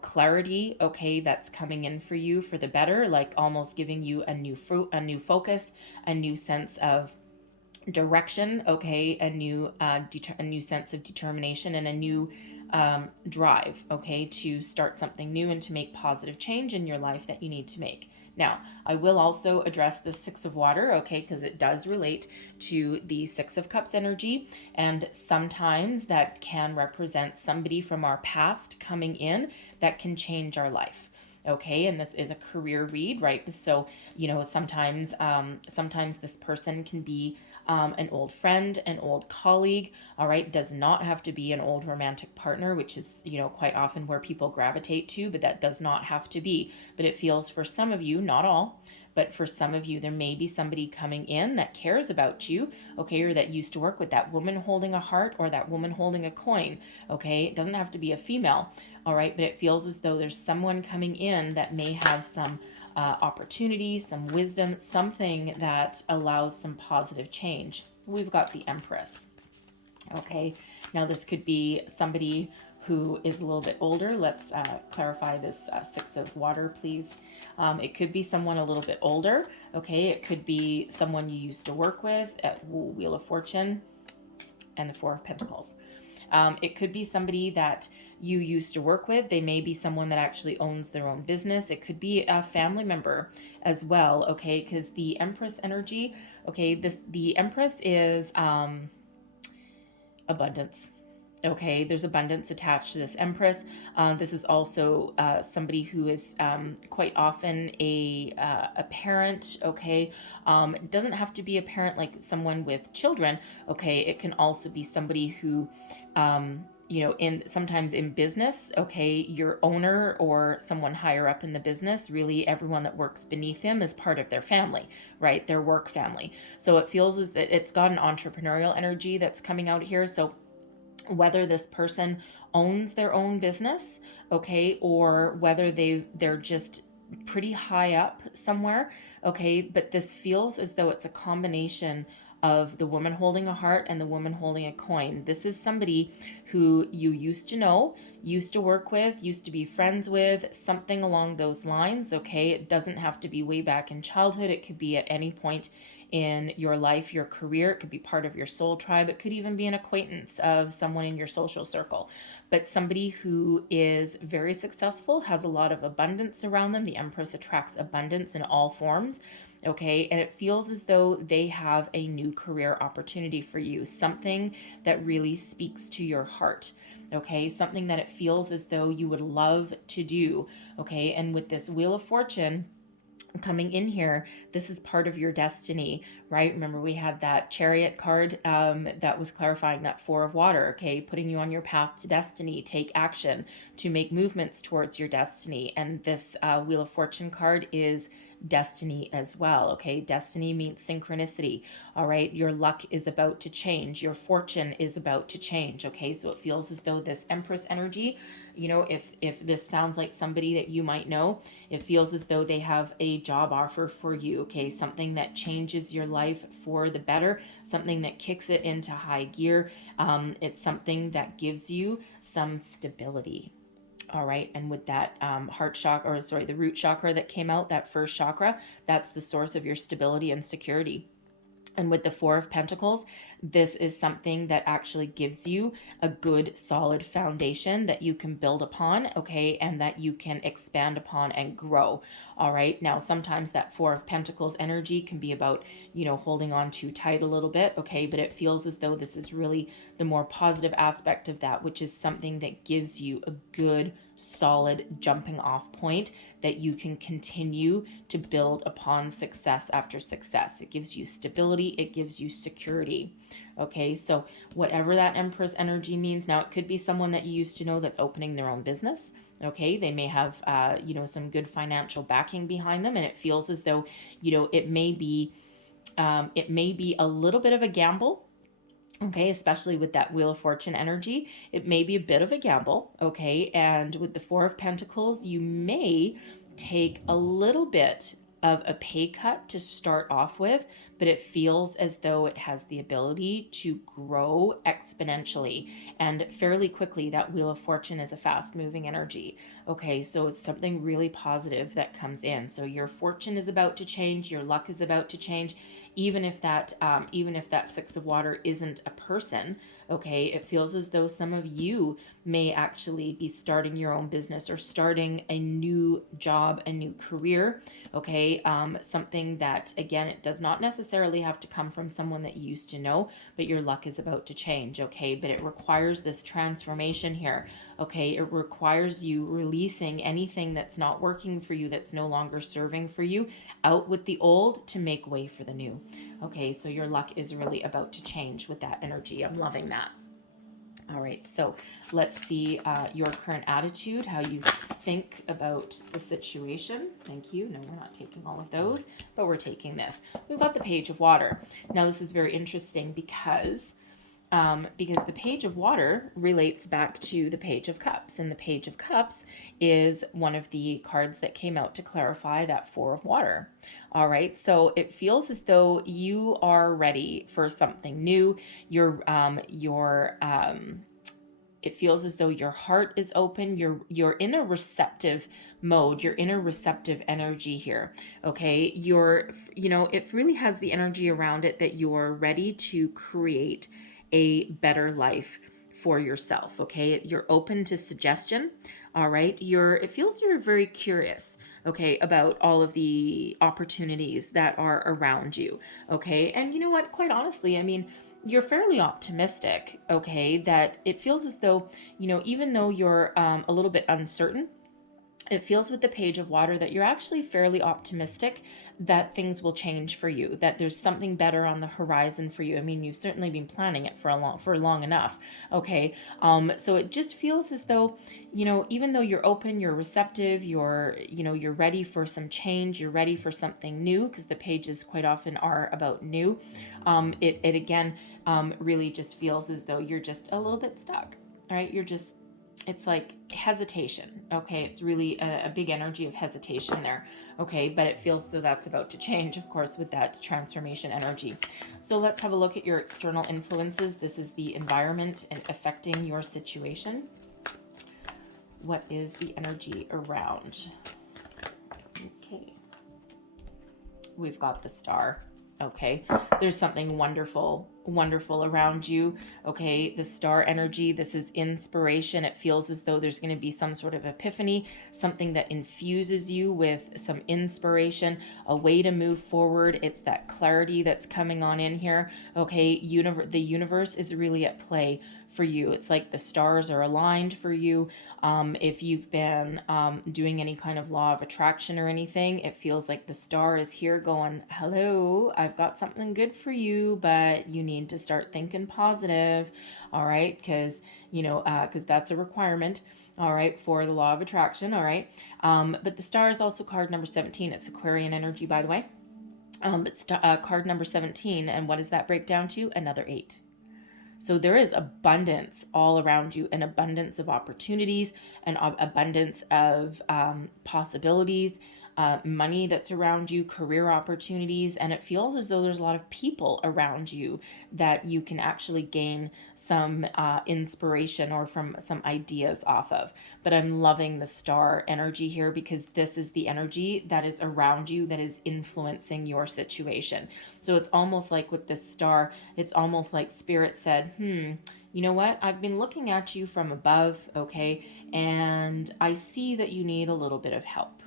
clarity, okay, that's coming in for you for the better, like almost giving you a new focus, a new sense of direction, okay, a new sense of determination, and a new drive, okay, to start something new and to make positive change in your life that you need to make. Now, I will also address the Six of Water, okay, because it does relate to the Six of Cups energy, and sometimes that can represent somebody from our past coming in that can change our life. Okay, and this is a career read, right? So, sometimes this person can be an old friend, an old colleague, all right? Does not have to be an old romantic partner, which is, quite often where people gravitate to, but that does not have to be. But it feels for some of you, not all, but for some of you, there may be somebody coming in that cares about you, okay, or that used to work with that woman holding a heart or that woman holding a coin, okay? It doesn't have to be a female, all right, but it feels as though there's someone coming in that may have some opportunity, some wisdom, something that allows some positive change. We've got the Empress. Okay, now this could be somebody who is a little bit older. Let's clarify this Six of Water, please. It could be someone a little bit older. Okay, it could be someone you used to work with at Wheel of Fortune and the Four of Pentacles. It could be somebody that you used to work with. They may be someone that actually owns their own business. It could be a family member as well, okay, because the Empress energy, okay, the Empress is abundance. Okay, there's abundance attached to this Empress. This is also somebody who is quite often a parent. Okay, it doesn't have to be a parent like someone with children. Okay, it can also be somebody who sometimes in business, okay, your owner or someone higher up in the business, really everyone that works beneath him is part of their family, right? Their work family. So it feels as that it's got an entrepreneurial energy that's coming out here. So whether this person owns their own business, okay, or whether they're just pretty high up somewhere, okay, but this feels as though it's a combination of the woman holding a heart and the woman holding a coin. This is somebody who you used to know, used to work with, used to be friends with, something along those lines, okay? It doesn't have to be way back in childhood. It could be at any point in your life, your career. It could be part of your soul tribe. It could even be an acquaintance of someone in your social circle. But somebody who is very successful, has a lot of abundance around them. The Empress attracts abundance in all forms. Okay, and it feels as though they have a new career opportunity for you, something that really speaks to your heart. Okay, something that it feels as though you would love to do. Okay, and with this Wheel of Fortune coming in here, this is part of your destiny, right? Remember, we had that Chariot card that was clarifying that Four of Water, okay, putting you on your path to destiny, take action to make movements towards your destiny. And this Wheel of Fortune card is destiny as well, okay? Destiny means synchronicity, all right? Your luck is about to change. Your fortune is about to change, okay? So it feels as though this Empress energy, if this sounds like somebody that you might know, it feels as though they have a job offer for you, okay? Something that changes your life for the better, something that kicks it into high gear. It's something that gives you some stability. All right, and with that the root chakra that came out, that first chakra, that's the source of your stability and security. And with the Four of Pentacles, this is something that actually gives you a good, solid foundation that you can build upon, okay, and that you can expand upon and grow. All right, now sometimes that Four of Pentacles energy can be about, holding on too tight a little bit, okay, but it feels as though this is really the more positive aspect of that, which is something that gives you a good, solid jumping off point that you can continue to build upon success after success. It gives you stability, it gives you security. Okay, so whatever that Empress energy means, now it could be someone that you used to know that's opening their own business. Okay, they may have, some good financial backing behind them, and it feels as though, it may be a little bit of a gamble. Okay, especially with that Wheel of Fortune energy, it may be a bit of a gamble, okay? And with the Four of Pentacles, you may take a little bit of a pay cut to start off with, but it feels as though it has the ability to grow exponentially and fairly quickly. That Wheel of Fortune is a fast-moving energy, okay? So it's something really positive that comes in. So your fortune is about to change, your luck is about to change, even if that Six of Water isn't a person, okay, it feels as though some of you may actually be starting your own business or starting a new job, a new career, okay, something that, again, it does not necessarily have to come from someone that you used to know, but your luck is about to change, okay, but it requires this transformation here, okay, it requires you releasing anything that's not working for you, that's no longer serving for you, out with the old to make way for the new. Okay, so your luck is really about to change with that energy. I'm loving that. All right, so let's see your current attitude, how you think about the situation. Thank you. No, we're not taking all of those, but we're taking this. We've got the Page of Water. Now, this is very interesting because the Page of Water relates back to the Page of Cups, and the Page of Cups is one of the cards that came out to clarify that Four of Water. All right, so it feels as though you are ready for something new. It feels as though your heart is open. You're in a receptive mode. You're in a receptive energy here. Okay, it really has the energy around it that you're ready to create a better life for yourself. Okay, you're open to suggestion. All right, it feels you're very curious, okay, about all of the opportunities that are around you. Okay, and you know what, quite honestly, I mean, you're fairly optimistic, okay, that it feels as though, even though you're a little bit uncertain, it feels with the Page of Water that you're actually fairly optimistic that things will change for you, that there's something better on the horizon for you. I mean, you've certainly been planning it for long enough. Okay. So it just feels as though, even though you're open, you're receptive, you're ready for some change, you're ready for something new, because the pages quite often are about new. It again, really just feels as though you're just a little bit stuck. All right. It's like hesitation. Okay. It's really a big energy of hesitation there. Okay. But it feels though that's about to change, of course, with that transformation energy. So let's have a look at your external influences. This is the environment and affecting your situation. What is the energy around? Okay. We've got the Star. Okay. There's something wonderful around you. Okay. The Star energy, this is inspiration. It feels as though there's going to be some sort of epiphany, something that infuses you with some inspiration, a way to move forward. It's that clarity that's coming on in here. Okay. The universe is really at play for you. It's like the stars are aligned for you. If you've been doing any kind of law of attraction or anything, it feels like the star is here going, hello, I've got something good for you, but you need to start thinking positive. All right. Because that's a requirement. All right. For the law of attraction. All right. But the star is also card number 17. It's Aquarian energy, by the way. But card number 17. And what does that break down to? Another 8. So there is abundance all around you, an abundance of opportunities, an abundance of possibilities, money that's around you, career opportunities, and it feels as though there's a lot of people around you that you can actually gain some inspiration or from some ideas off of. But I'm loving the Star energy here because this is the energy that is around you that is influencing your situation. So it's almost like with this Star, it's almost like Spirit said, you know what? I've been looking at you from above, okay? And I see that you need a little bit of help.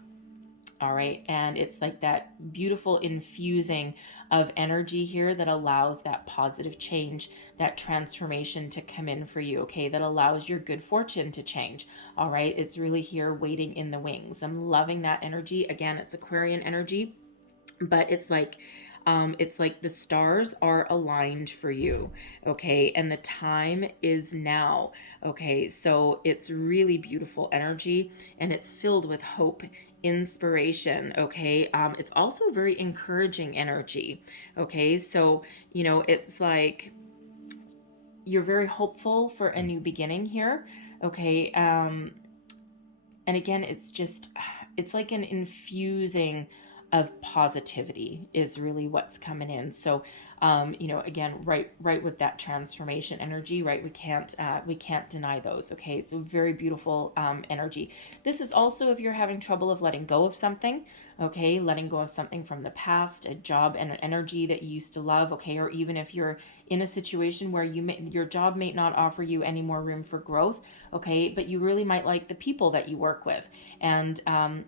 All right. And it's like that beautiful infusing of energy here that allows that positive change, that transformation to come in for you. Okay. That allows your good fortune to change. All right. It's really here waiting in the wings. I'm loving that energy. Again, it's Aquarian energy, but it's like the stars are aligned for you. Okay. And the time is now. Okay. So it's really beautiful energy and it's filled with hope, inspiration. Okay. It's also very encouraging energy. Okay. So, it's like you're very hopeful for a new beginning here. Okay. And again, it's like an infusing of positivity is really what's coming in. So, again, right with that transformation energy, right? We can't deny those. Okay. So very beautiful, energy. This is also if you're having trouble of letting go of something, okay, letting go of something from the past, a job and an energy that you used to love, okay, or even if you're in a situation where your job may not offer you any more room for growth, okay, but you really might like the people that you work with. And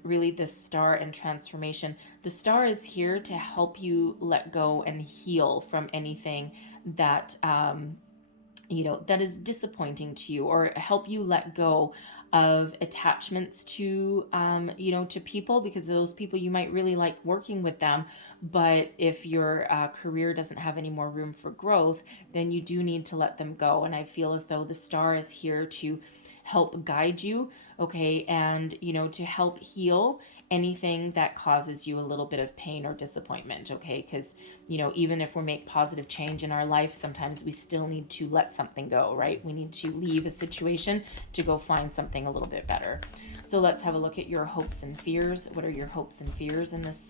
really this Star and transformation, the Star is here to help you let go and heal from anything that that is disappointing to you, or help you let go of attachments to to people, because those people you might really like working with them, but if your career doesn't have any more room for growth, then you do need to let them go. And I feel as though the Star is here to help guide you, okay, and to help heal anything that causes you a little bit of pain or disappointment, okay? Because even if we make positive change in our life, sometimes we still need to let something go, right? We need to leave a situation to go find something a little bit better. So let's have a look at your hopes and fears. What are your hopes and fears in this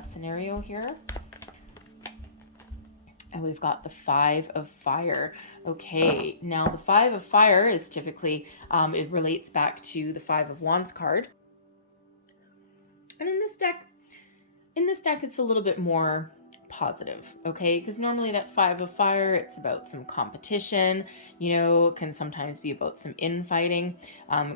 scenario here? And we've got the 5 of Fire. Okay, now the 5 of Fire is typically, it relates back to the 5 of Wands card. And in this deck, it's a little bit more positive, okay? Because normally that 5 of Fire, it's about some competition, can sometimes be about some infighting.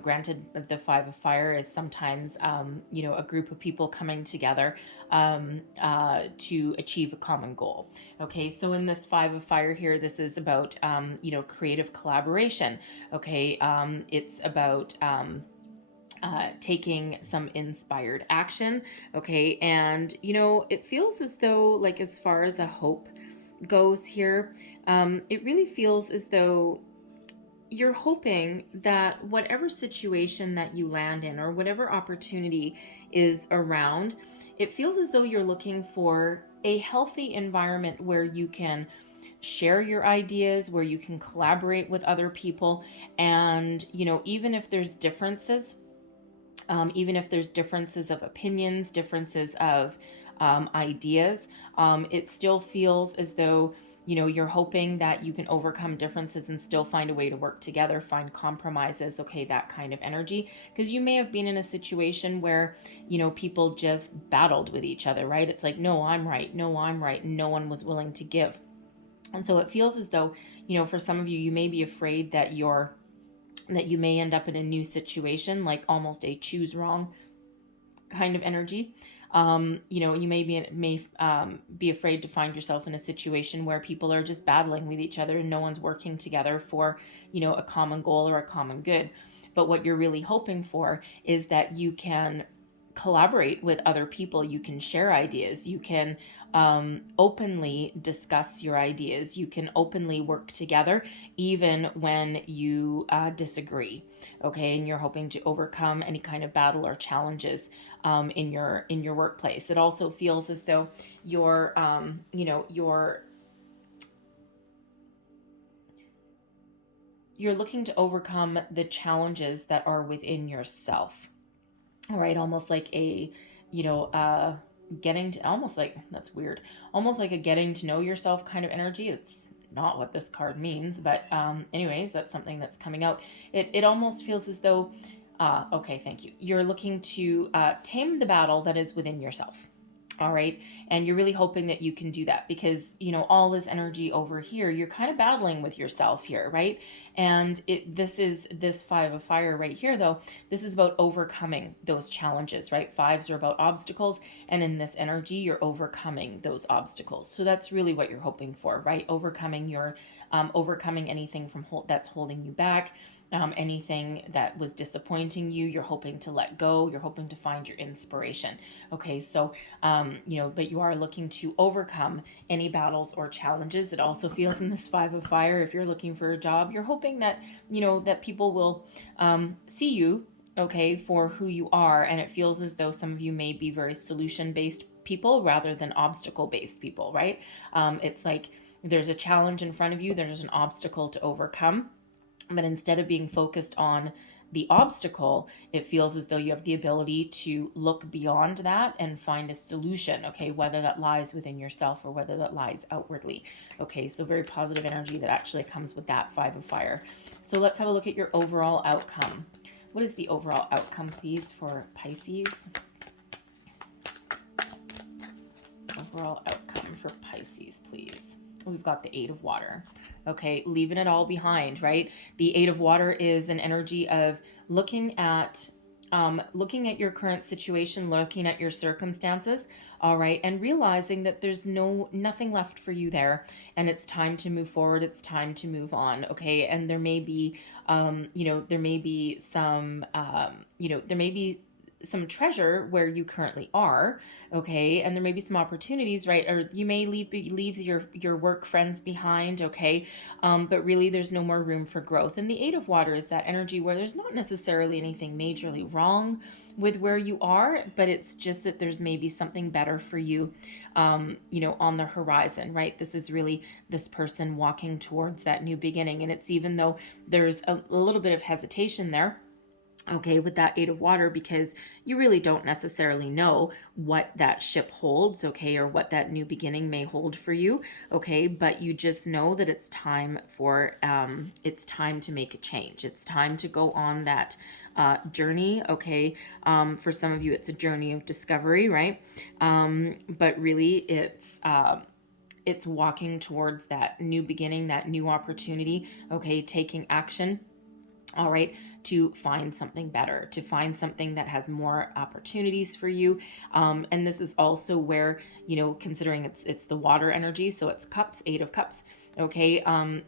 Granted, the 5 of Fire is sometimes, a group of people coming together to achieve a common goal. Okay, so in this 5 of Fire here, this is about, creative collaboration. Okay, it's about taking some inspired action. Okay. And, it feels as though, like, as far as a hope goes here, it really feels as though you're hoping that whatever situation that you land in or whatever opportunity is around, it feels as though you're looking for a healthy environment where you can share your ideas, where you can collaborate with other people. And, even if there's differences, of opinions, differences of ideas, it still feels as though, you're hoping that you can overcome differences and still find a way to work together, find compromises, okay, that kind of energy. Because you may have been in a situation where, people just battled with each other, right? It's like, no, I'm right, no, I'm right, and no one was willing to give. And so it feels as though, for some of you, you may be afraid that you may end up in a new situation, like almost a choose wrong kind of energy. You may be afraid to find yourself in a situation where people are just battling with each other and no one's working together for, a common goal or a common good. But what you're really hoping for is that you can collaborate with other people. You can share ideas. You can openly discuss your ideas. You can openly work together, even when you disagree. Okay, and you're hoping to overcome any kind of battle or challenges in your workplace. It also feels as though you're looking to overcome the challenges that are within yourself. All right, almost like a getting to, almost like, that's weird, almost like a getting to know yourself kind of energy. It's not what this card means, but anyways, that's something that's coming out. It almost feels as though okay, thank you, you're looking to tame the battle that is within yourself. All right. And you're really hoping that you can do that because, all this energy over here, you're kind of battling with yourself here, right? And this Five of Fire right here, though, this is about overcoming those challenges, right? Fives are about obstacles. And in this energy, you're overcoming those obstacles. So that's really what you're hoping for, right? Overcoming anything that's holding you back. Anything that was disappointing you, you're hoping to let go. You're hoping to find your inspiration. Okay, so, but you are looking to overcome any battles or challenges. It also feels in this Five of Fire, if you're looking for a job, you're hoping that, that people will see you, okay, for who you are. And it feels as though some of you may be very solution-based people rather than obstacle-based people, right? It's like there's a challenge in front of you, there's an obstacle to overcome. But instead of being focused on the obstacle, it feels as though you have the ability to look beyond that and find a solution, okay, whether that lies within yourself or whether that lies outwardly. Okay, so very positive energy that actually comes with that Five of Fire. So let's have a look at your overall outcome. What is the overall outcome, please, for Pisces? Overall outcome for Pisces, please. We've got the Eight of Water. Okay, leaving it all behind, right? The Eight of Water is an energy of looking at your current situation, looking at your circumstances, all right, and realizing that there's nothing left for you there, and it's time to move forward. It's time to move on, okay? And there may be, there may be some treasure where you currently are, okay, and there may be some opportunities, right? Or you may leave your work friends behind, okay, but really there's no more room for growth. And the Eight of Water is that energy where there's not necessarily anything majorly wrong with where you are, but it's just that there's maybe something better for you, on the horizon, right? This is really this person walking towards that new beginning. And it's even though there's a little bit of hesitation there, okay, with that Eight of Water, because you really don't necessarily know what that ship holds, okay, or what that new beginning may hold for you, okay, but you just know that it's time to make a change. It's time to go on that journey, okay. For some of you, it's a journey of discovery, right? But really, it's walking towards that new beginning, that new opportunity, okay, taking action. all right, to find something better, to find something that has more opportunities for you. And this is also where, considering it's the water energy, so it's cups, 8 of cups. Okay,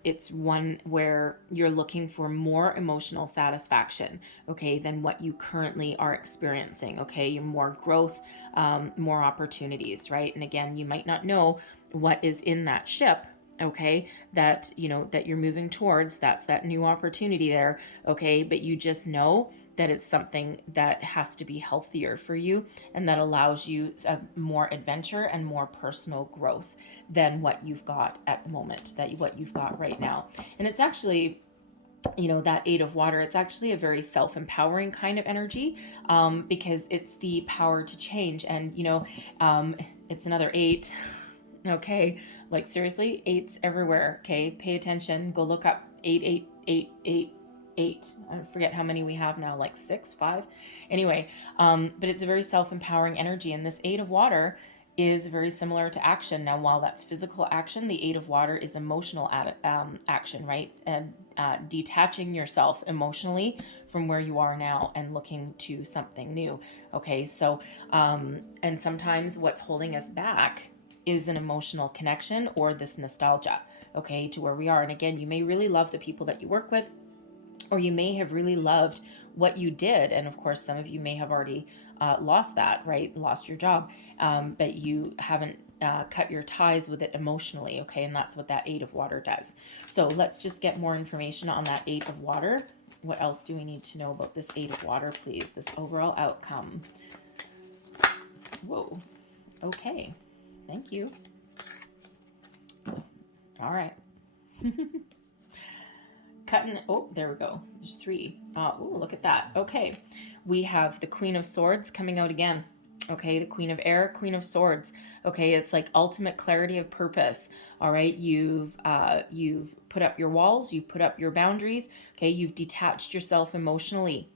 it's one where you're looking for more emotional satisfaction, okay, than what you currently are experiencing. Okay, more growth, more opportunities, right? And again, you might not know what is in that ship, okay, that that you're moving towards. That's that new opportunity there, okay, but you just know that it's something that has to be healthier for you, and that allows you more adventure and more personal growth than what you've got at the moment, what you've got right now. And it's actually, that 8 of water, it's actually a very self-empowering kind of energy, because it's the power to change. And it's another 8. Okay, like seriously, 8s everywhere. Okay, pay attention. Go look up 8. I forget how many we have now, like 6, 5. Anyway, but it's a very self-empowering energy, and this 8 of water is very similar to action. Now, while that's physical action, the 8 of water is emotional action, right? And detaching yourself emotionally from where you are now and looking to something new. Okay, so and sometimes what's holding us back is an emotional connection or this nostalgia, okay, to where we are. And again, you may really love the people that you work with, or you may have really loved what you did. And of course, some of you may have already lost that, right? Lost your job, but you haven't cut your ties with it emotionally, okay? And that's what that 8 of water does. So let's just get more information on that 8 of water. What else do we need to know about this 8 of water, please? This overall outcome. Whoa. Okay. Thank you. All right. Cutting. Oh, there we go. There's 3. Oh, look at that. Okay. We have the Queen of Swords coming out again. Okay. The Queen of Air, Queen of Swords. Okay. It's like ultimate clarity of purpose. All right. You've put up your walls. You've put up your boundaries. Okay. You've detached yourself emotionally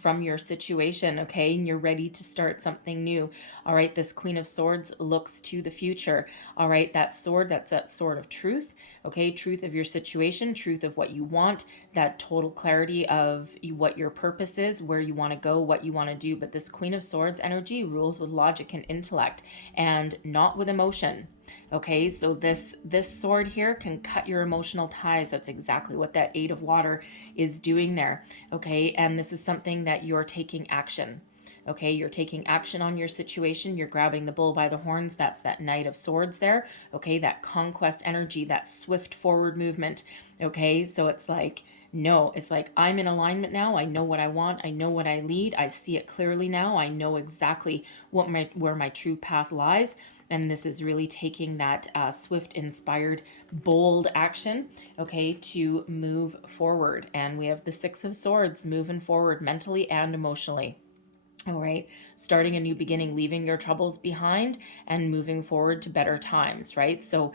from your situation, okay, and you're ready to start something new. All right, this Queen of Swords looks to the future. All right, that sword, that's that sword of truth, okay, truth of your situation, truth of what you want, that total clarity of what your purpose is, where you want to go, what you want to do. But this Queen of Swords energy rules with logic and intellect and not with emotion. Okay, so this sword here can cut your emotional ties. That's exactly what that 8 of water is doing there. Okay, and this is something that you're taking action. Okay, you're taking action on your situation. You're grabbing the bull by the horns. That's that Knight of Swords there. Okay, that conquest energy, that swift forward movement. Okay, so it's like, no, it's like, I'm in alignment now. I know what I want. I know what I lead. I see it clearly now. I know exactly where my true path lies. And this is really taking that swift, inspired, bold action, okay, to move forward. And we have the 6 of Swords moving forward mentally and emotionally. All right, starting a new beginning, leaving your troubles behind and moving forward to better times, right? So,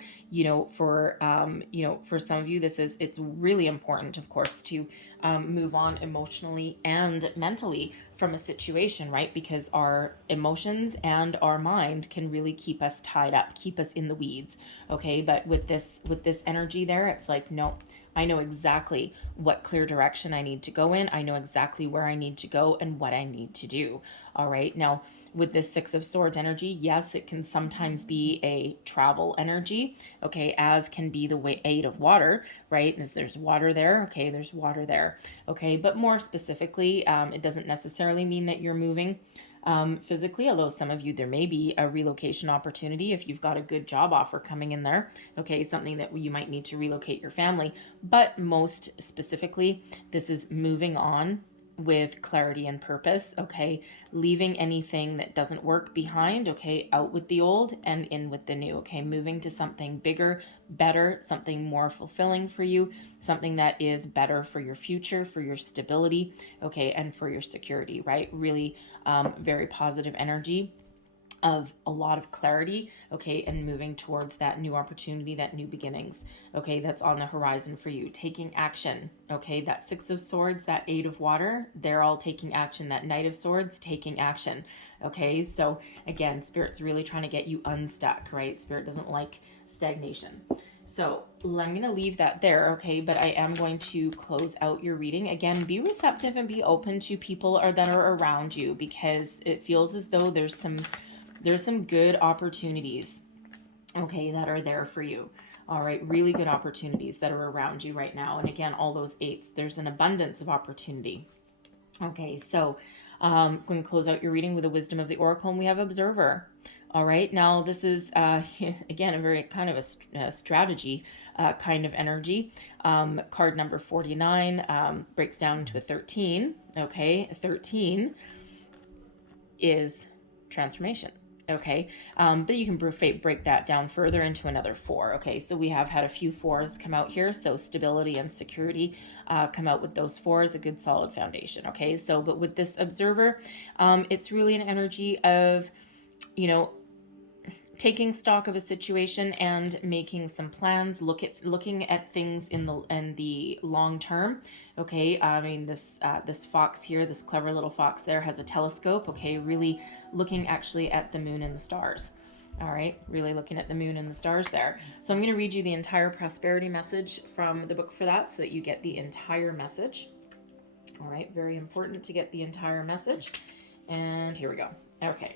for some of you, it's really important, of course, to move on emotionally and mentally from a situation, right? Because our emotions and our mind can really keep us tied up, keep us in the weeds, okay? But with this energy there, it's like, no, I know exactly what clear direction I need to go in. I know exactly where I need to go and what I need to do. All right. Now, with this 6 of Swords energy, yes, it can sometimes be a travel energy, okay, as can be the 8 of water, right? And there's water there, okay, there's water there, okay, but more specifically, it doesn't necessarily mean that you're moving physically, although some of you, there may be a relocation opportunity if you've got a good job offer coming in there, okay, something that you might need to relocate your family. But most specifically, this is moving on with clarity and purpose, okay, leaving anything that doesn't work behind, okay, out with the old and in with the new, okay, moving to something bigger, better, something more fulfilling for you, something that is better for your future, for your stability, okay, and for your security, right? Really very positive energy. of a lot of clarity, okay, and moving towards that new opportunity, that new beginnings, okay, that's on the horizon for you. Taking action, okay, that Six of Swords, that Eight of Water, they're all taking action. That Knight of Swords, taking action, okay? So again, Spirit's really trying to get you unstuck, right? Spirit doesn't like stagnation. So I'm going to leave that there, okay? But I am going to close out your reading. Again, be receptive and be open to people that are around you, because it feels as though there's some good opportunities, okay, that are there for you. All right, really good opportunities that are around you right now. And again, all those eights, there's an abundance of opportunity. Okay, so I'm going to close out your reading with the wisdom of the oracle, and we have Observer. All right, now this is, again, a very kind of a strategy kind of energy. Card number 49 breaks down into a 13. Okay, a 13 is transformation. Okay, but you can break that down further into another 4. Okay, so we have had a few 4s come out here. So stability and security come out with those 4s, a good solid foundation. Okay, so but with this Observer, it's really an energy of, you know, taking stock of a situation and making some plans, looking at things in the long term. Okay, I mean, this fox here, this clever little fox there, has a telescope. Okay, really looking actually at the moon and the stars. All right, really looking at the moon and the stars there. So I'm going to read you the entire prosperity message from the book for that, so that you get the entire message. All right, very important to get the entire message. And here we go. Okay.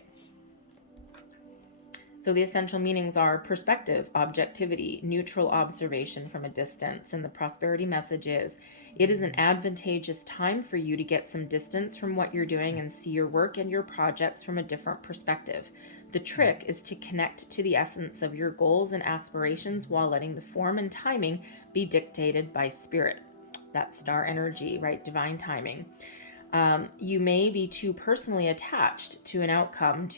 So the essential meanings are perspective, objectivity, neutral observation from a distance. And the prosperity message is, it is an advantageous time for you to get some distance from what you're doing and see your work and your projects from a different perspective. The trick is to connect to the essence of your goals and aspirations while letting the form and timing be dictated by spirit. That's star energy, right? Divine timing. You may be too personally attached to an outcome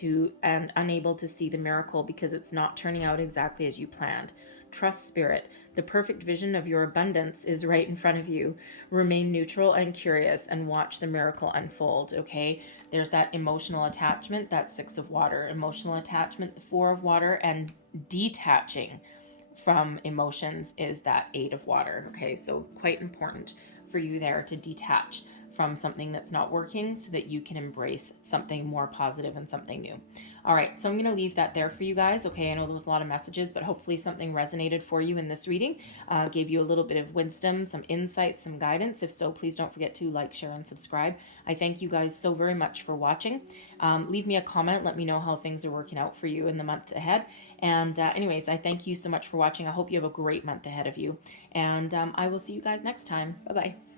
and unable to see the miracle because it's not turning out exactly as you planned. Trust spirit. The perfect vision of your abundance is right in front of you. Remain neutral and curious and watch the miracle unfold, okay? There's that emotional attachment, that 6 of water. Emotional attachment, the 4 of water, and detaching from emotions is that 8 of water, okay? So quite important for you there to detach from something that's not working so that you can embrace something more positive and something new. All right, so I'm going to leave that there for you guys. Okay, I know there was a lot of messages, but hopefully something resonated for you in this reading, gave you a little bit of wisdom, some insight, some guidance. If so, please don't forget to like, share, and subscribe. I thank you guys so very much for watching. Leave me a comment. Let me know how things are working out for you in the month ahead. And anyways, I thank you so much for watching. I hope you have a great month ahead of you. And I will see you guys next time. Bye-bye.